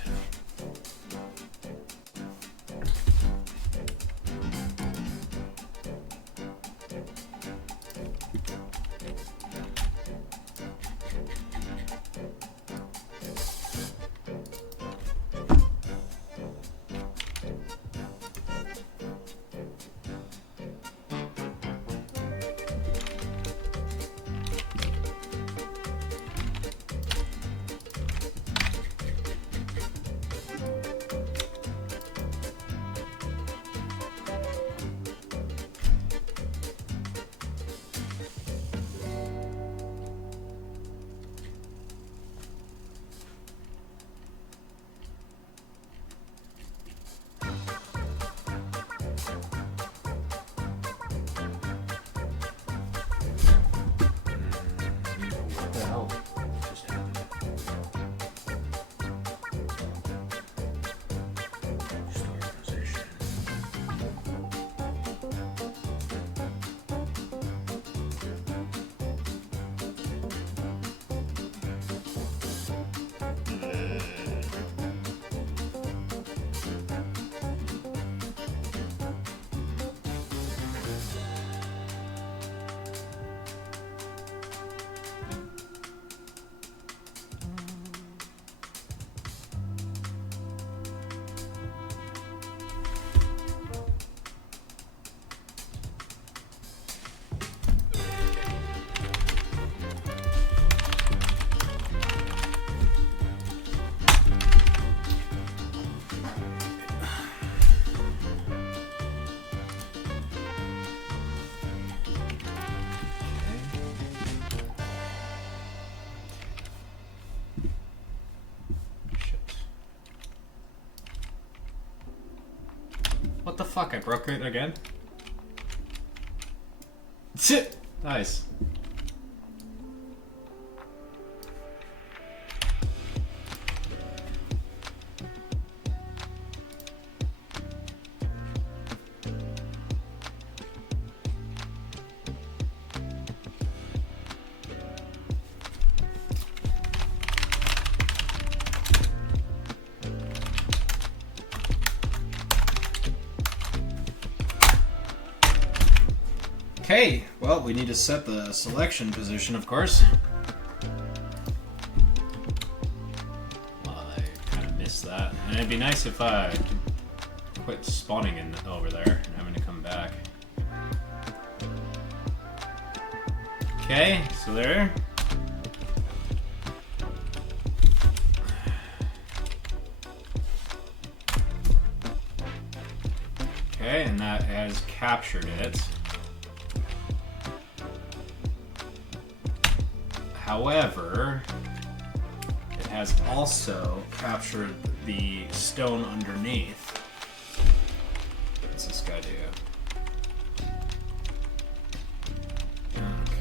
What the fuck? I broke it again? Shit! Nice. Okay, well, we need to set the selection position, of course. Well, I kind of missed that. And it'd be nice if I could quit spawning in over there and having to come back. Okay, so there. Okay, and that has captured it. However, it has also captured the stone underneath. What's this guy do?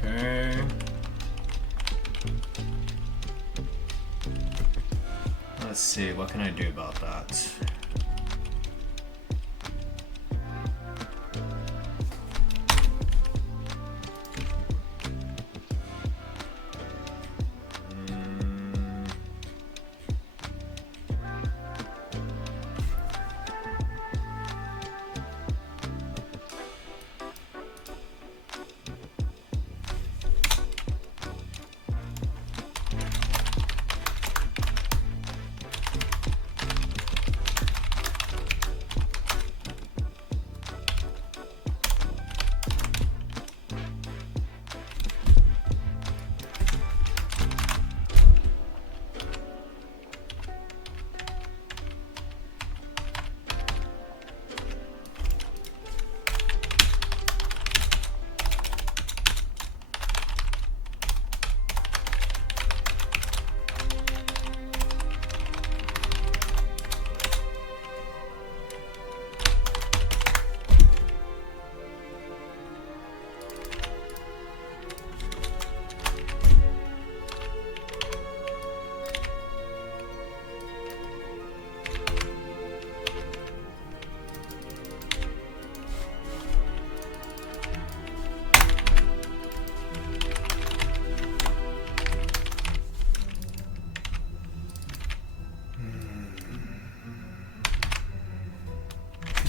Okay. Let's see, what can I do about that?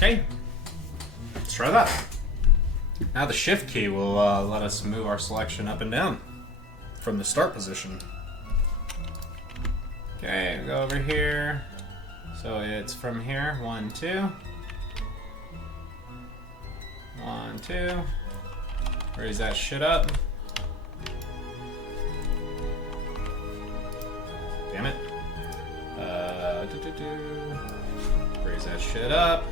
Okay, let's try that. Now the shift key will let us move our selection up and down from the start position. Okay, go over here. So it's from here, 1, 2. 1, 2. Raise that shit up. Damn it. Raise that shit up.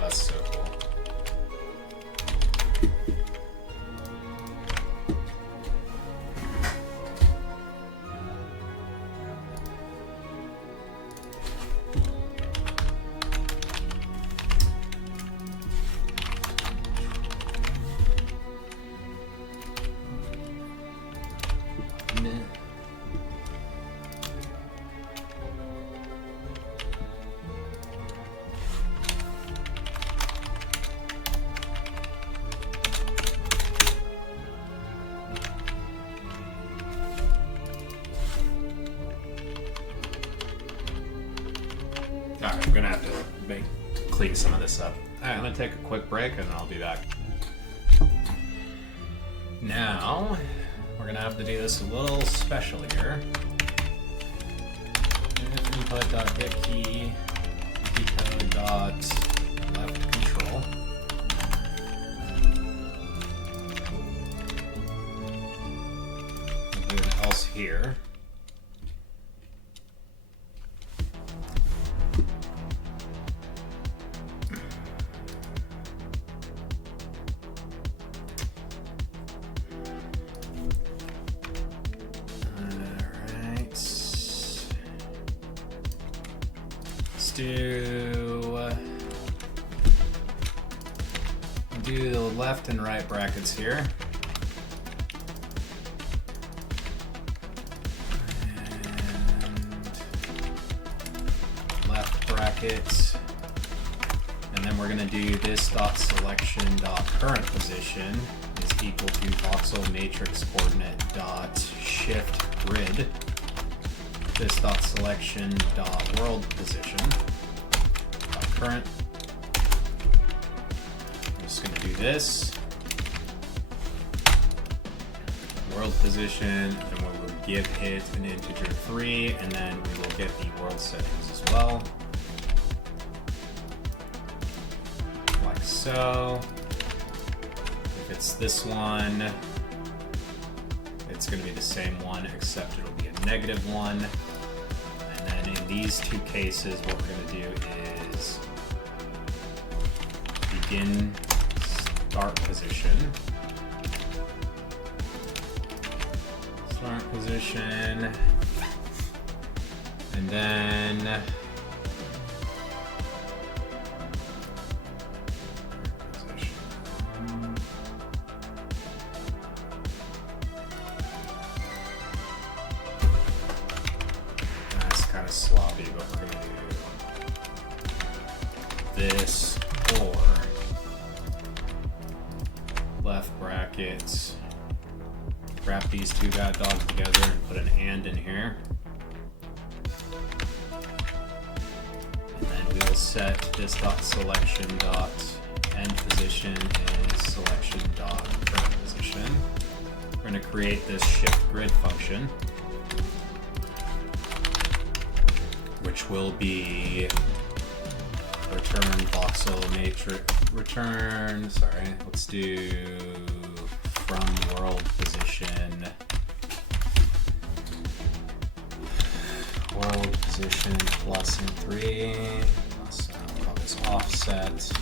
That's so cool. Alright, I'm gonna have to clean some of this up. Alright, I'm gonna take a quick break and I'll be back. Now, we're gonna have to do this a little special here. If input.getKey, decode.left control. We'll do an else here. Do the left and right brackets here. And left bracket. And then we're going to do this dot selection dot current position is equal to voxel matrix coordinate dot shift grid. This dot selection dot world position dot current. I'm just going to do this world position, and we will give it an integer 3, and then we will get the world settings as well, like so. If it's this one, it's going to be the same one, except it'll be a -1. And then in these two cases, what we're going to do is begin start position. Start position. And then sloppy, but we're going to do this or left brackets, wrap these two bad dogs together and put an and in here. And then we will set this dot selection dot end position is selection dot current position. We're going to create this shift grid function, which will be return voxel matrix, let's do from world position plus and 3, plus I'll call this offset,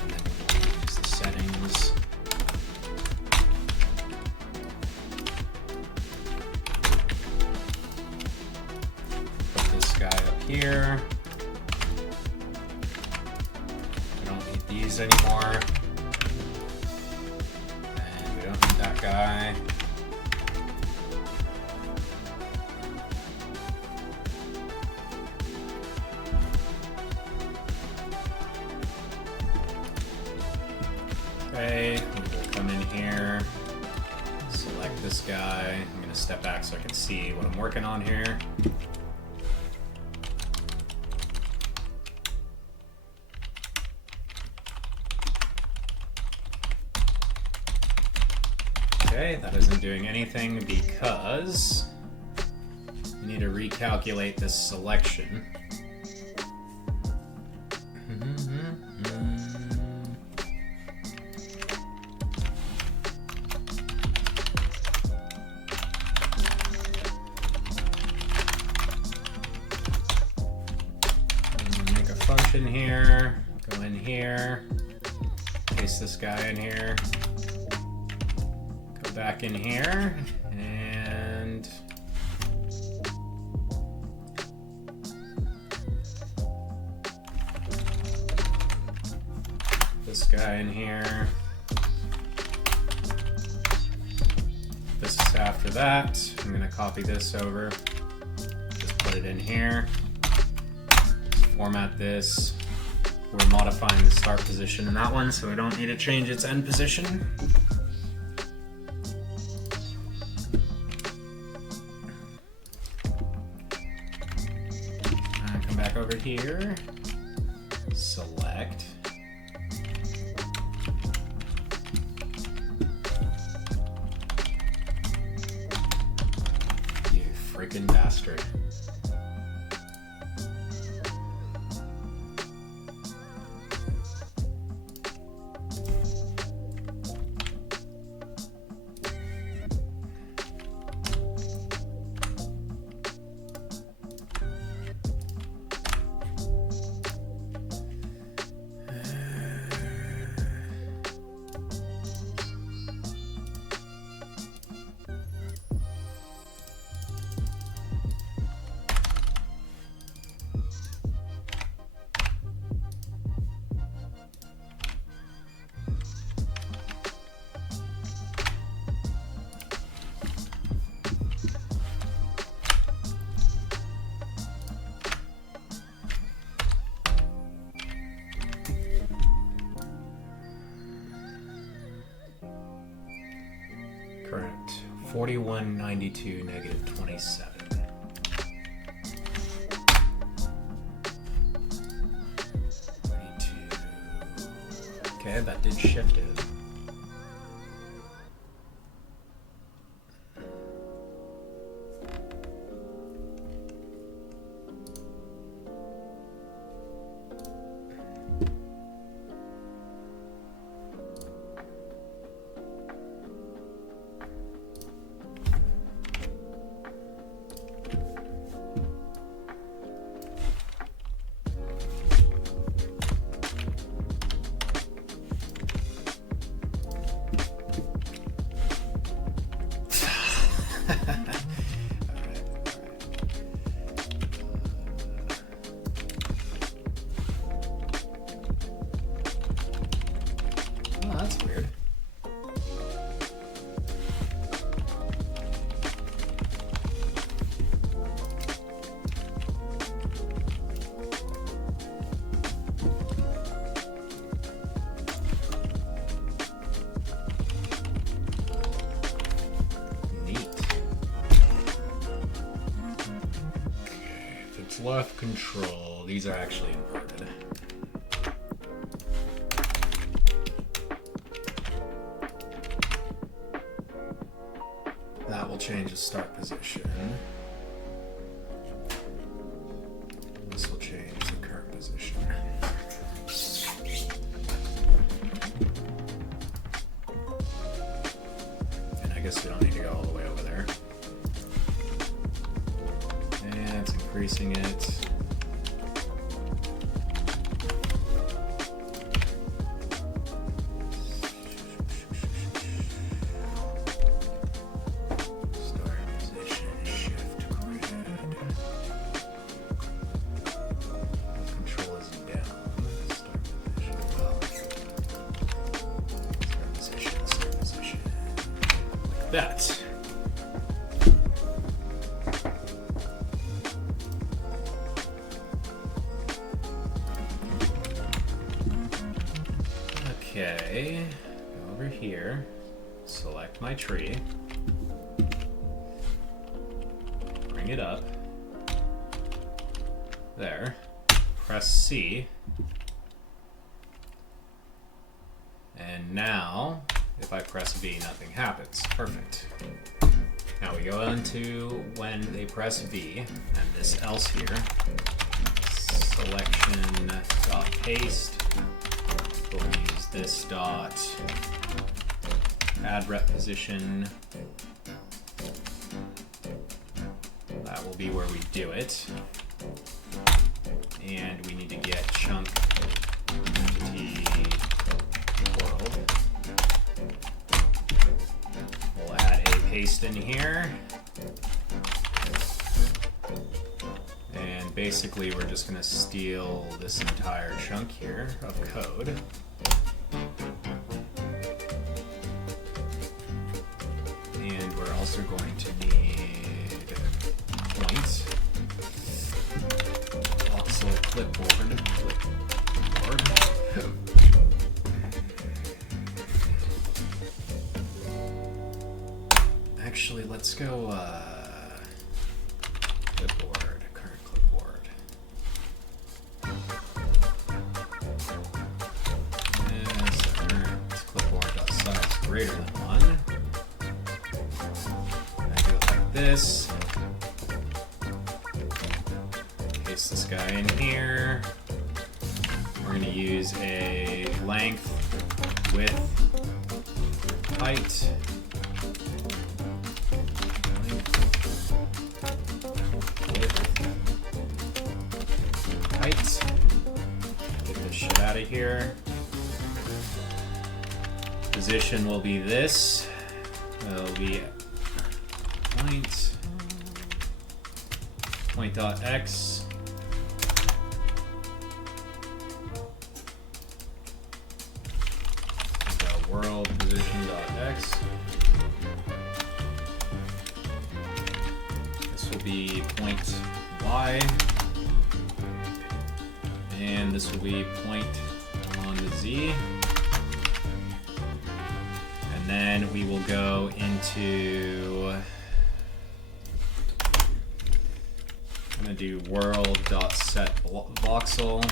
and then we'll use the settings. Here. We don't need these anymore. And we don't need that guy. Okay, we'll come in here, select this guy. I'm going to step back so I can see what I'm working on here. Okay, that isn't doing anything because we need to recalculate this selection. Make a function here, go in here, paste this guy in here. Back in here, and this guy in here. This is after that. I'm going to copy this over, just put it in here, just format this. We're modifying the start position in that one, so we don't need to change its end position. Back over here, select, you freaking bastard. Correct. 4192 negative 27. Okay, that did shift it. left control. These are actually inverted. That will change the start position. This will change the current position. And I guess we don't need to go all the way over there. And it's increasing it. That. Okay, go over here, select my tree, bring it up, there, press C, and now if I press V, nothing happens. Perfect. Now we go into when they press V, and this else here, selection dot paste. We'll use this dot add rep position. That will be where we do it. And we need to get chunk entity world. We'll add a paste in here. And basically we're just going to steal this entire chunk here of code. And we're also going to need points. Voxel clipboard. Actually, let's go clipboard, current clipboard. Yes, current clipboard.size greater than 1. I do it like this. Paste this guy in here. We're going to use a length, width, height. Get this shit out of here. Position will be this. It'll be point.x. World position.x. This will be point y. And this will be point on the z. And then we will go into, I'm going to do world.set voxel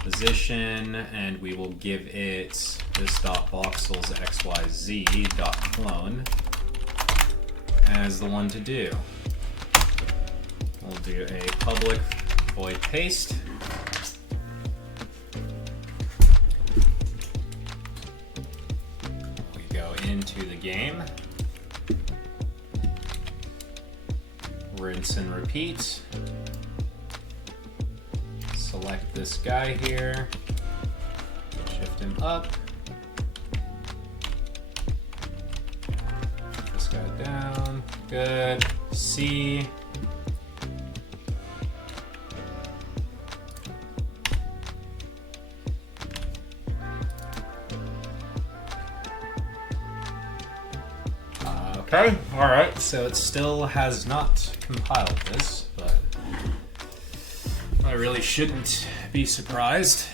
position, and we will give it this .voxel's xyz.clone as the one to do. We'll do a public void paste. We go into the game, rinse and repeat. Select this guy here, shift him up, this guy down, good, C, okay, alright, so it still has not compiled this, but I really shouldn't be surprised.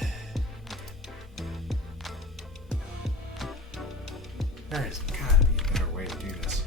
There has gotta be a better way to do this.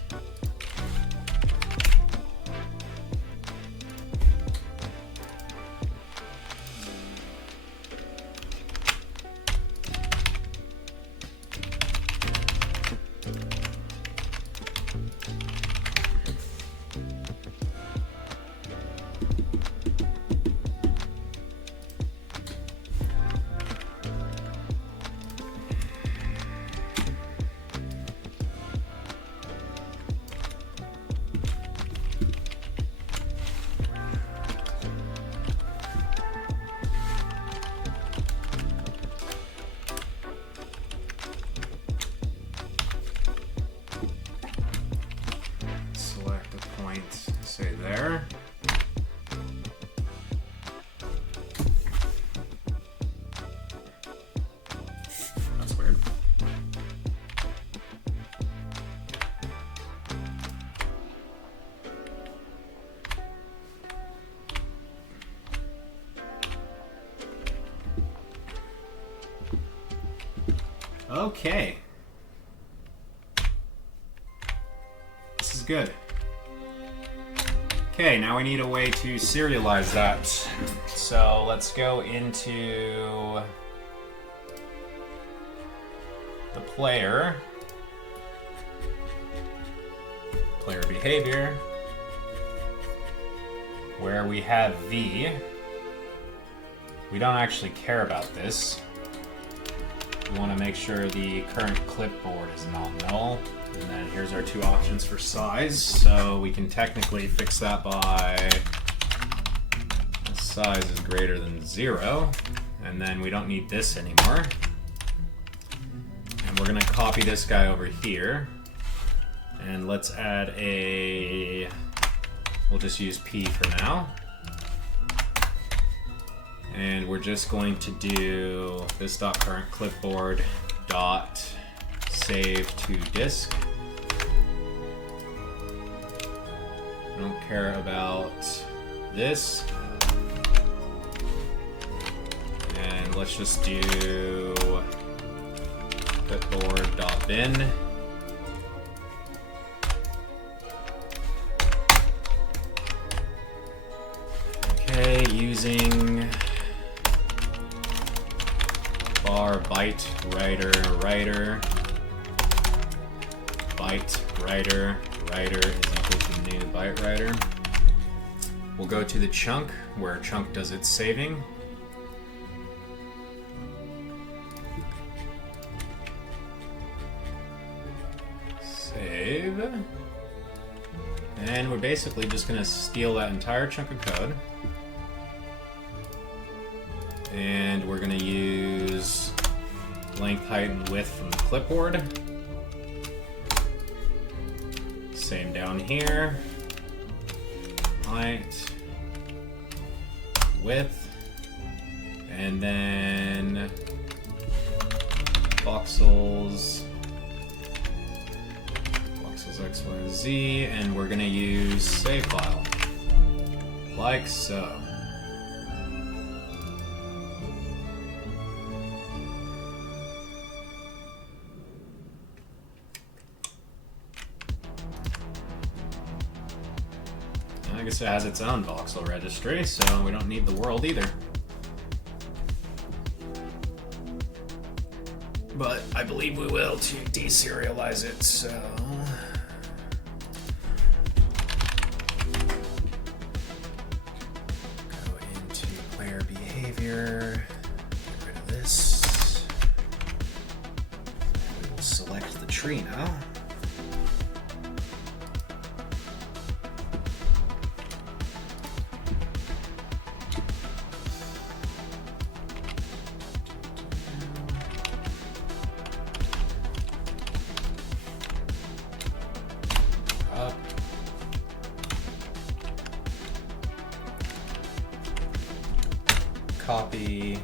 Okay. This is good. Okay, now we need a way to serialize that. So let's go into the player behavior, where we have V. We don't actually care about this. We want to make sure the current clipboard is not null. And then here's our two options for size. So we can technically fix that by the size is greater than 0. And then we don't need this anymore. And we're going to copy this guy over here. And let's add we'll just use P for now. And we're just going to do this .current clipboard dot save to disk. I don't care about this. And let's just do clipboard.bin. Okay, using var byte writer byte writer is equal to new byte writer. We'll go to the chunk where chunk does its saving. Save. And we're basically just going to steal that entire chunk of code. And we're going to use length, height, and width from the clipboard. Same down here. Height, width, and then voxels X, Y, Z, and we're going to use save file, like so. I guess it has its own voxel registry, so we don't need the world either. But I believe we will to deserialize it, so... Go into player behavior, get rid of this. We will select the tree now. Copy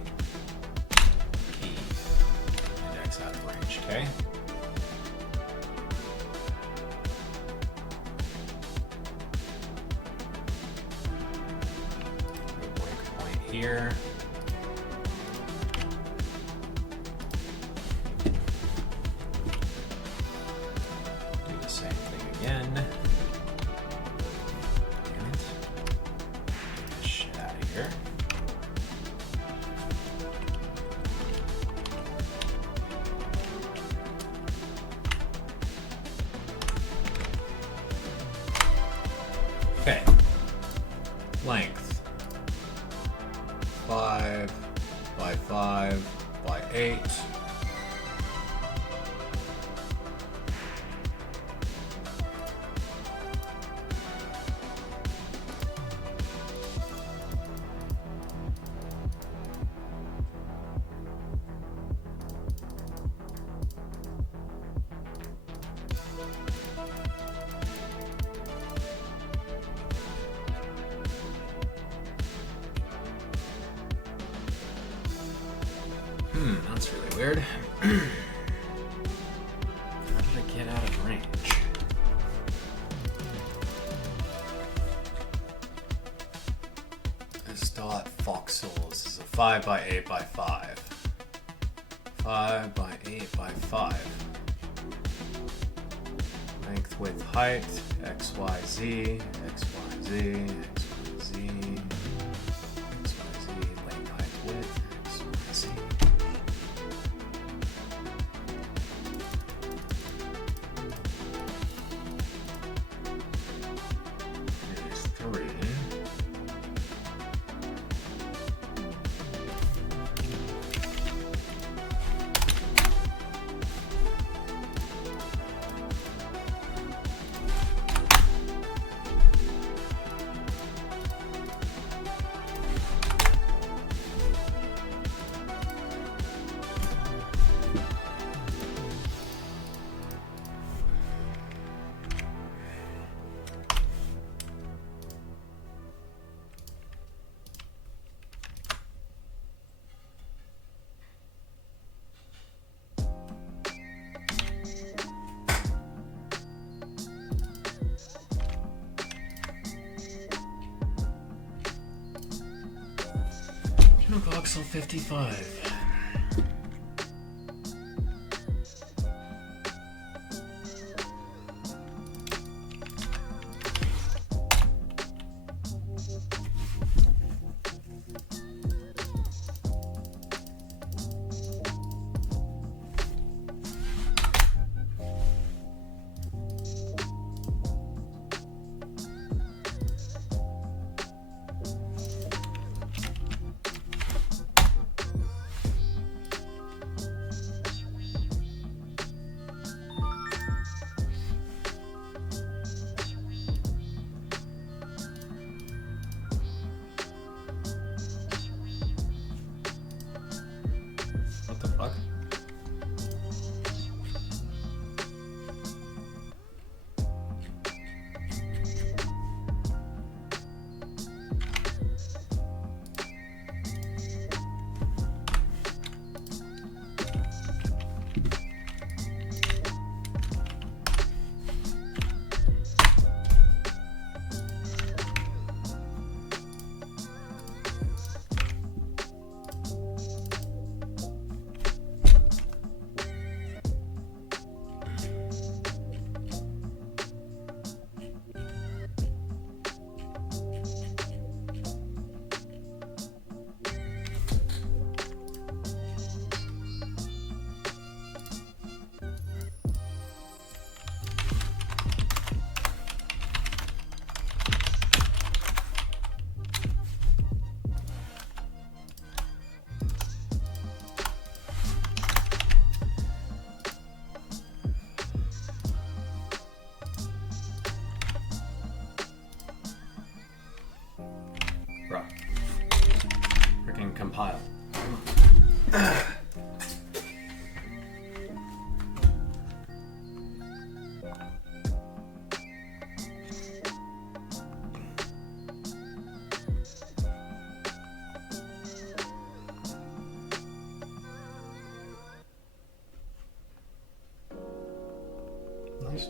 key index out of range, okay? Breakpoint here. Do the same thing again. Damn it. Get this shit out of here. Okay, length 5 by 5 by 8. That's really weird. How did I get out of range? This dot voxels is a 5 by 8 by 5. 5 by 8 by 5. Length, width, height, XYZ, XYZ, XYZ, XYZ, length, height, width, XYZ. There's 3. Voxel 55. What the fuck? Bro. Freaking compile. Nice.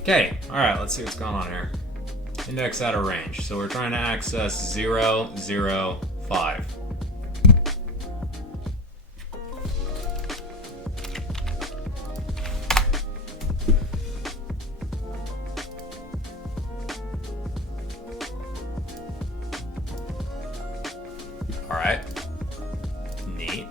Okay, alright, let's see what's going on here. Index out of range. So we're trying to access 0, 0, 5. Alright. Neat.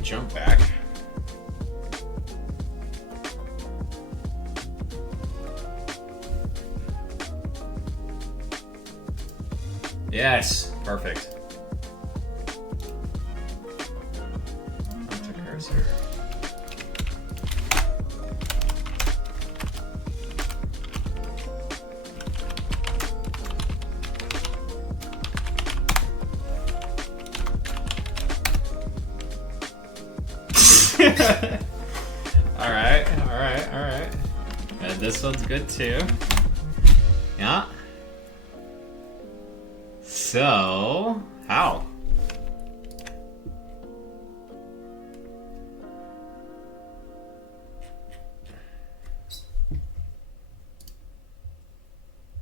can jump back. Yes, perfect. Where's the cursor? Alright. And this one's good too. Yeah. So, how?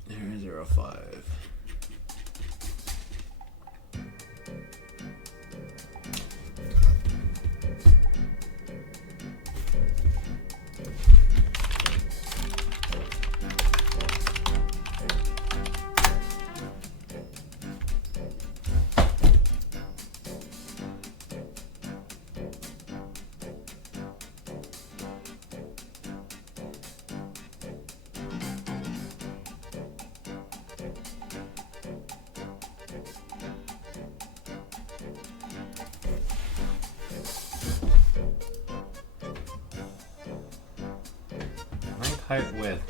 Here's 0.5. Height, width.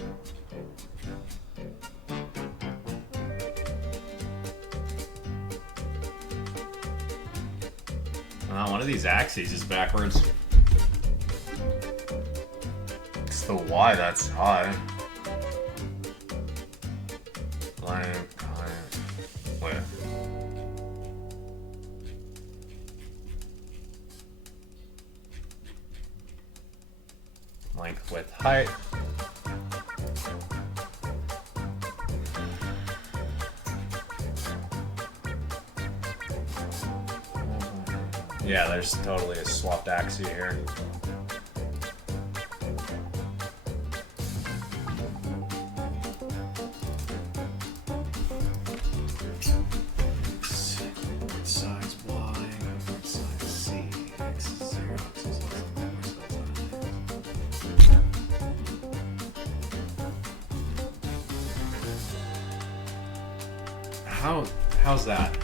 One of these axes is backwards. It's the Y that's high. Length, height, width. Length, width, height. Yeah, there's totally a swapped axis here. Size Y, size C, X, 0, How's that?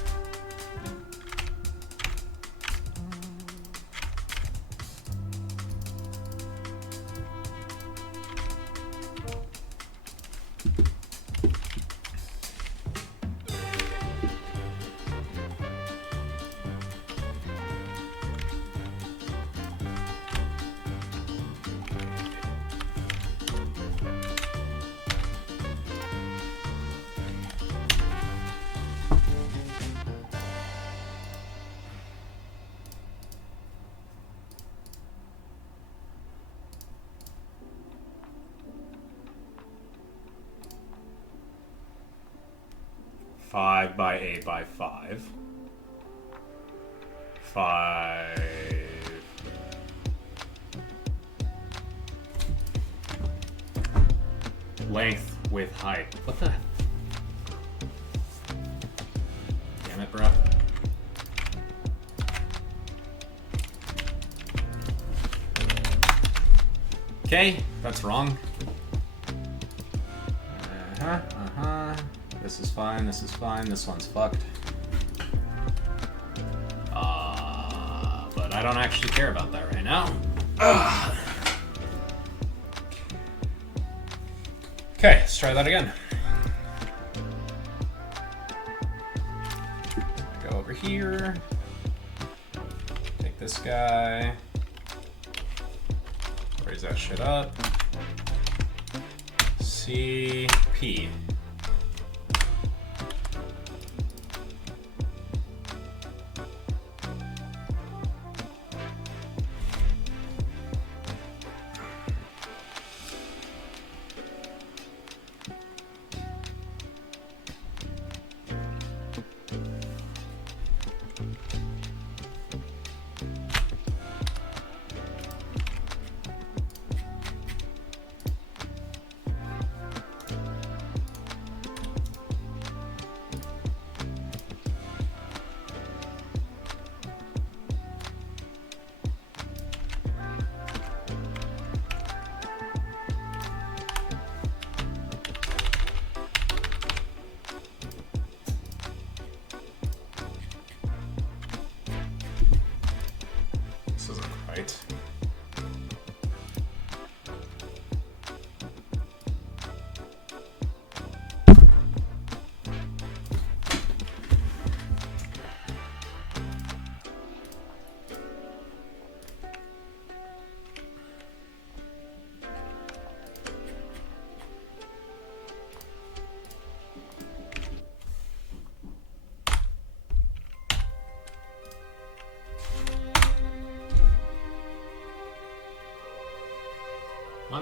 Five by 8 by 5. 5. Length, width, height. What the? Damn it, bro. Okay, that's wrong. This is fine, this is fine, this one's fucked. But I don't actually care about that right now. Okay, let's try that again. Go over here. Take this guy. Raise that shit up. C, P.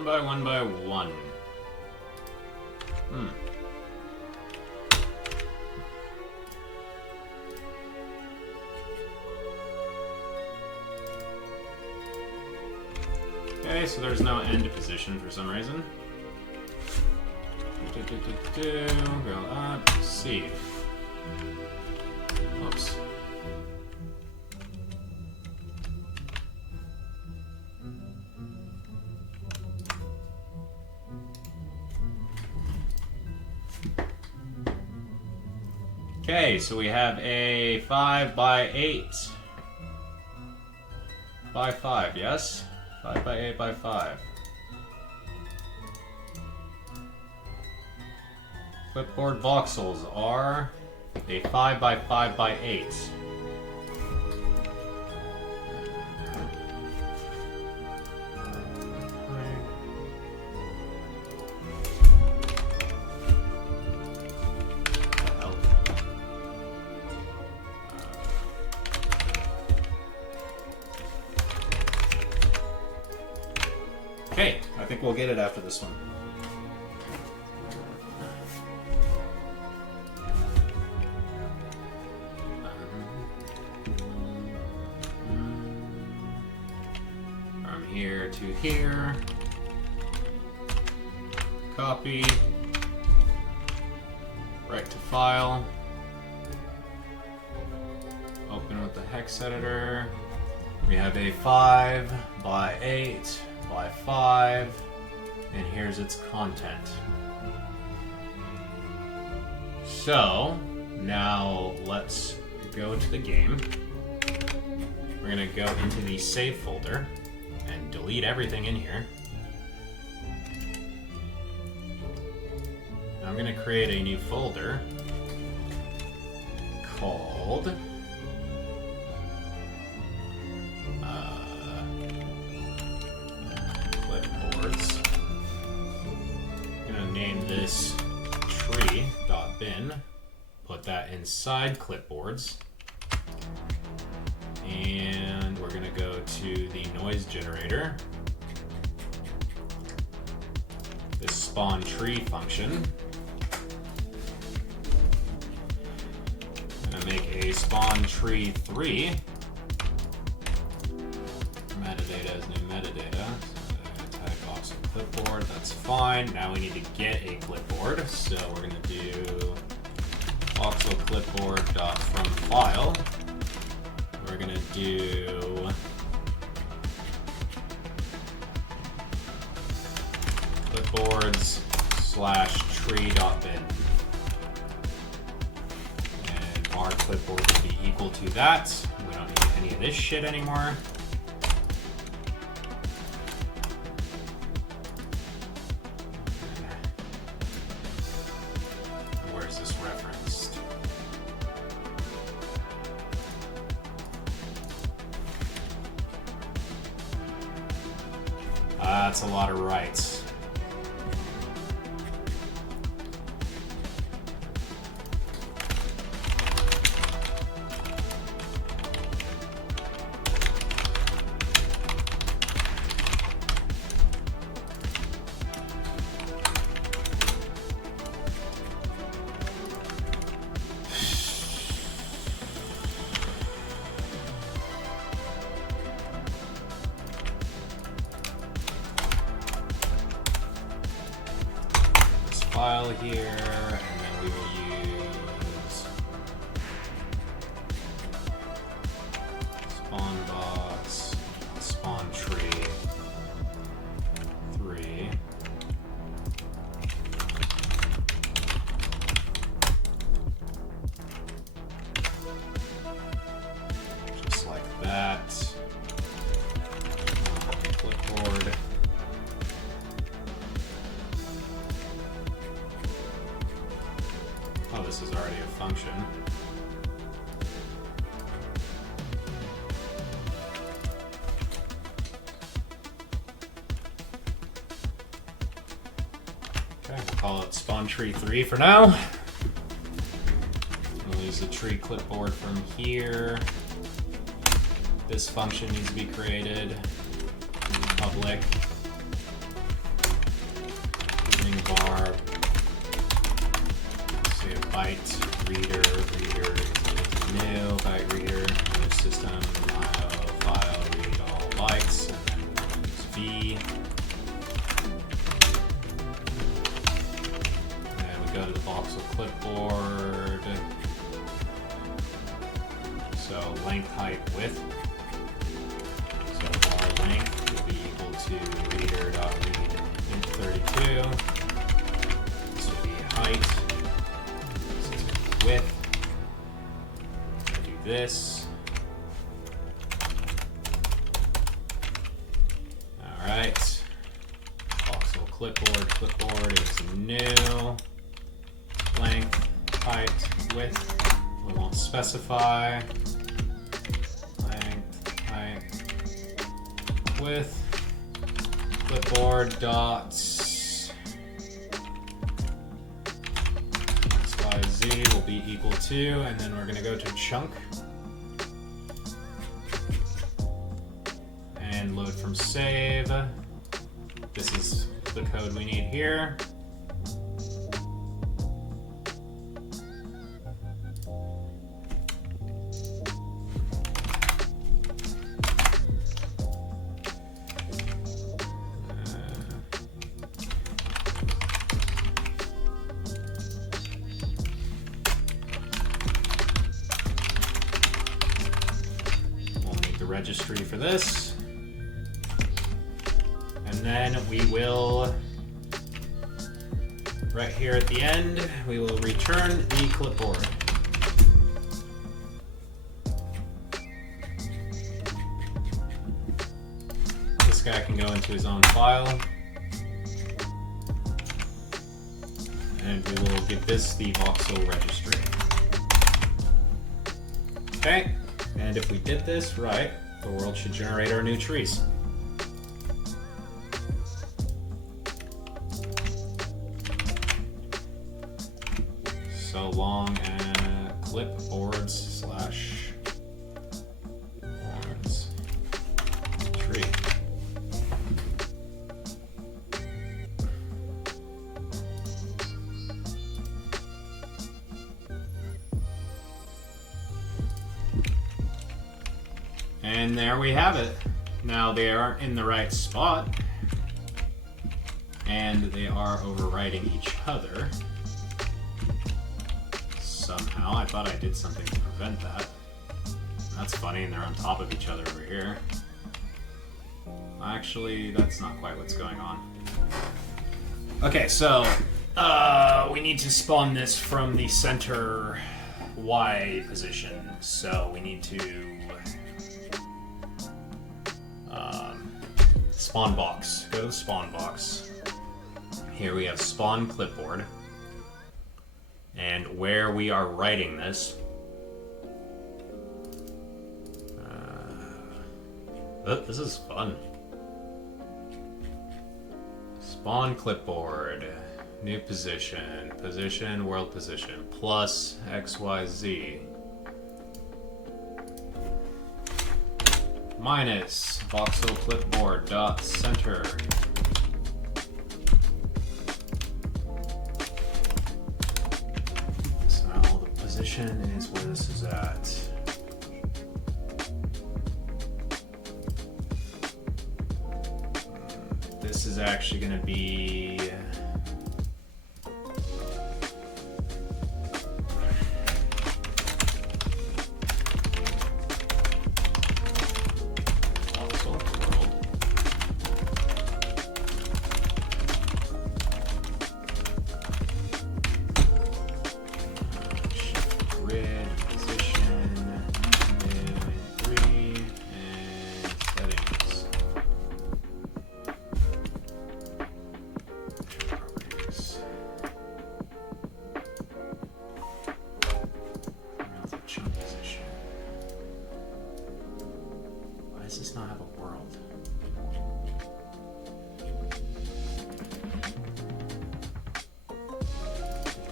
1 by 1 by 1. Okay, so there's no end position for some reason. Go up, save. Oops. Okay, so we have a 5 by 8 by 5, yes? 5 by 8 by 5. Clipboard voxels are a 5 by 5 by 8. Okay, I think we'll get it after this one. From here to here. Copy. Write to file. Open with the hex editor. We have a 5 by 8 by 5, and here's its content. So now let's go to the game. We're gonna go into the save folder and delete everything in here. I'm gonna create a new folder called Clipboards. I'm gonna name this tree.bin. Put that inside Clipboards. And we're gonna go to the noise generator. This spawn tree function. I'm gonna make a spawn tree 3. Metadata is new metadata. So tag Voxel clipboard, that's fine. Now we need to get a clipboard. So we're gonna do Voxel clipboard from file. We're gonna do clipboards / tree.bin. And our clipboard will be equal to that. We don't need any of this shit anymore. Where's this referenced? That's a lot of rights. File here, and then we will use spawn box, spawn tree 3. Just like that. Clipboard. Oh, this is already a function. Okay, we'll call it spawn tree 3 for now. We'll use the tree clipboard from here. This function needs to be created. Public. byte reader, reader is new, byte reader, new system, file, read all bytes, and then use V. And we go to the Voxel clipboard. So length, height, width. So bar length will be equal to reader.read int 32. This will be height. This is going to be width. I'll do this. All right. Voxel clipboard is new. Length, height, width. We won't specify. With clipboard dots xyz will be equal to, and then we're going to go to chunk and load from save. This is the code we need here. Registry for this, and then we will, right here at the end, we will return the clipboard. This guy can go into his own file, and we will give this the Voxel registry. Okay. And if we did this right, the world should generate our new trees. So long as clipboards / tree. And there we have it. Now they aren't in the right spot, and they are overwriting each other. Somehow, I thought I did something to prevent that. That's funny, and they're on top of each other over here. Actually, that's not quite what's going on. Okay, so we need to spawn this from the center Y position. So we need to spawn box. Go to the spawn box. Here we have spawn clipboard. And where we are writing this, this is fun. Spawn clipboard, new position, position, world position, plus XYZ. Minus voxel clipboard dot center. So the position is where this is at. This is actually going to be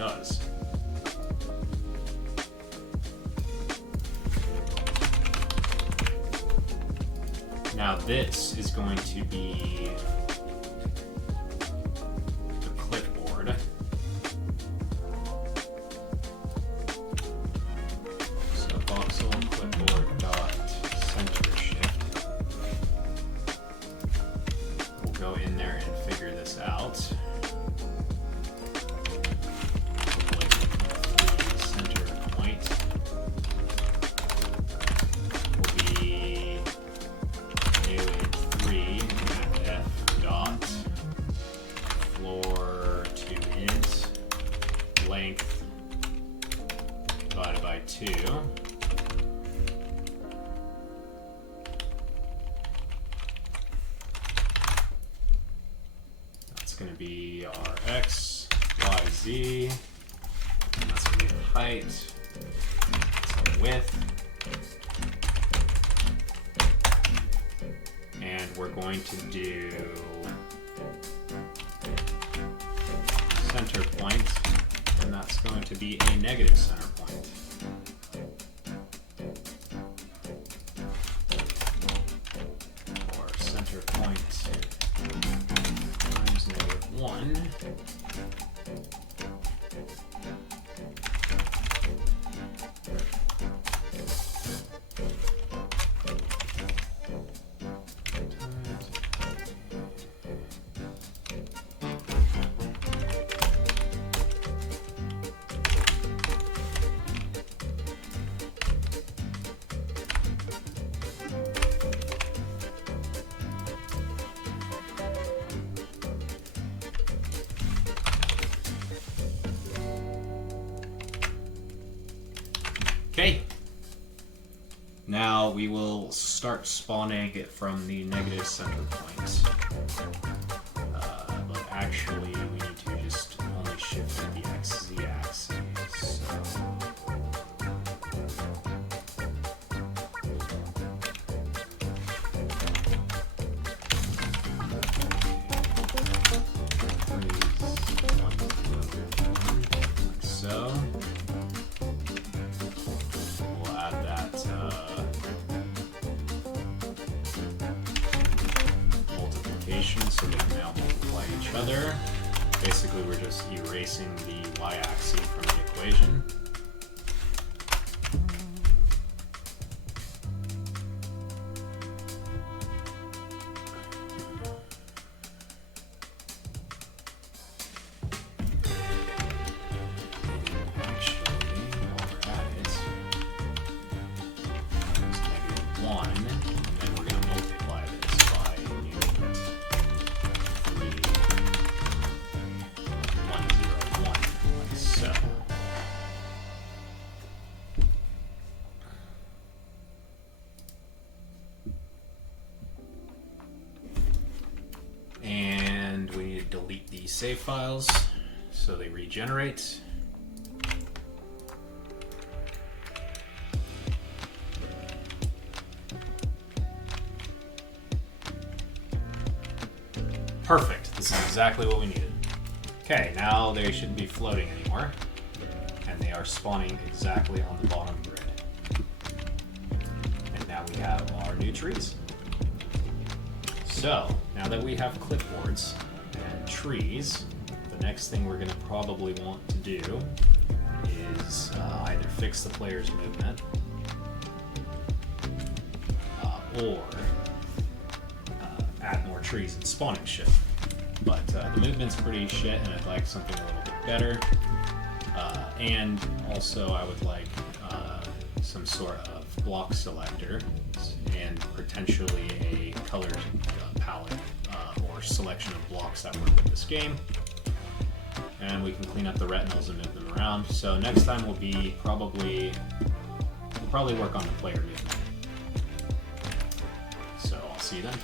does. Now this is going to be the clipboard. length divided by 2. That's going to be our x, y, z. And that's going to be the height. That's the width. And we're going to do center point, and that's going to be a negative center point. Or center point times -1. Okay, now we will start spawning it from the negative center point. But actually, we need to just only shift the XZ axis. So. Like so. So they can now multiply each other. Basically, we're just erasing the y-axis from the equation. And we need to delete these save files so they regenerate. Perfect. This is exactly what we needed. Okay, now they shouldn't be floating anymore. And they are spawning exactly on the bottom grid. And now we have our new trees. So, now that we have clipboards and trees, the next thing we're going to probably want to do is either fix the player's movement or add more trees and spawning shit. But the movement's pretty shit and I'd like something a little bit better. And also I would like some sort of block selector and potentially a color palette or selection of blocks that work with this game. And we can clean up the retinals and move them around. So next time will be we'll probably work on the player movement. So I'll see you then.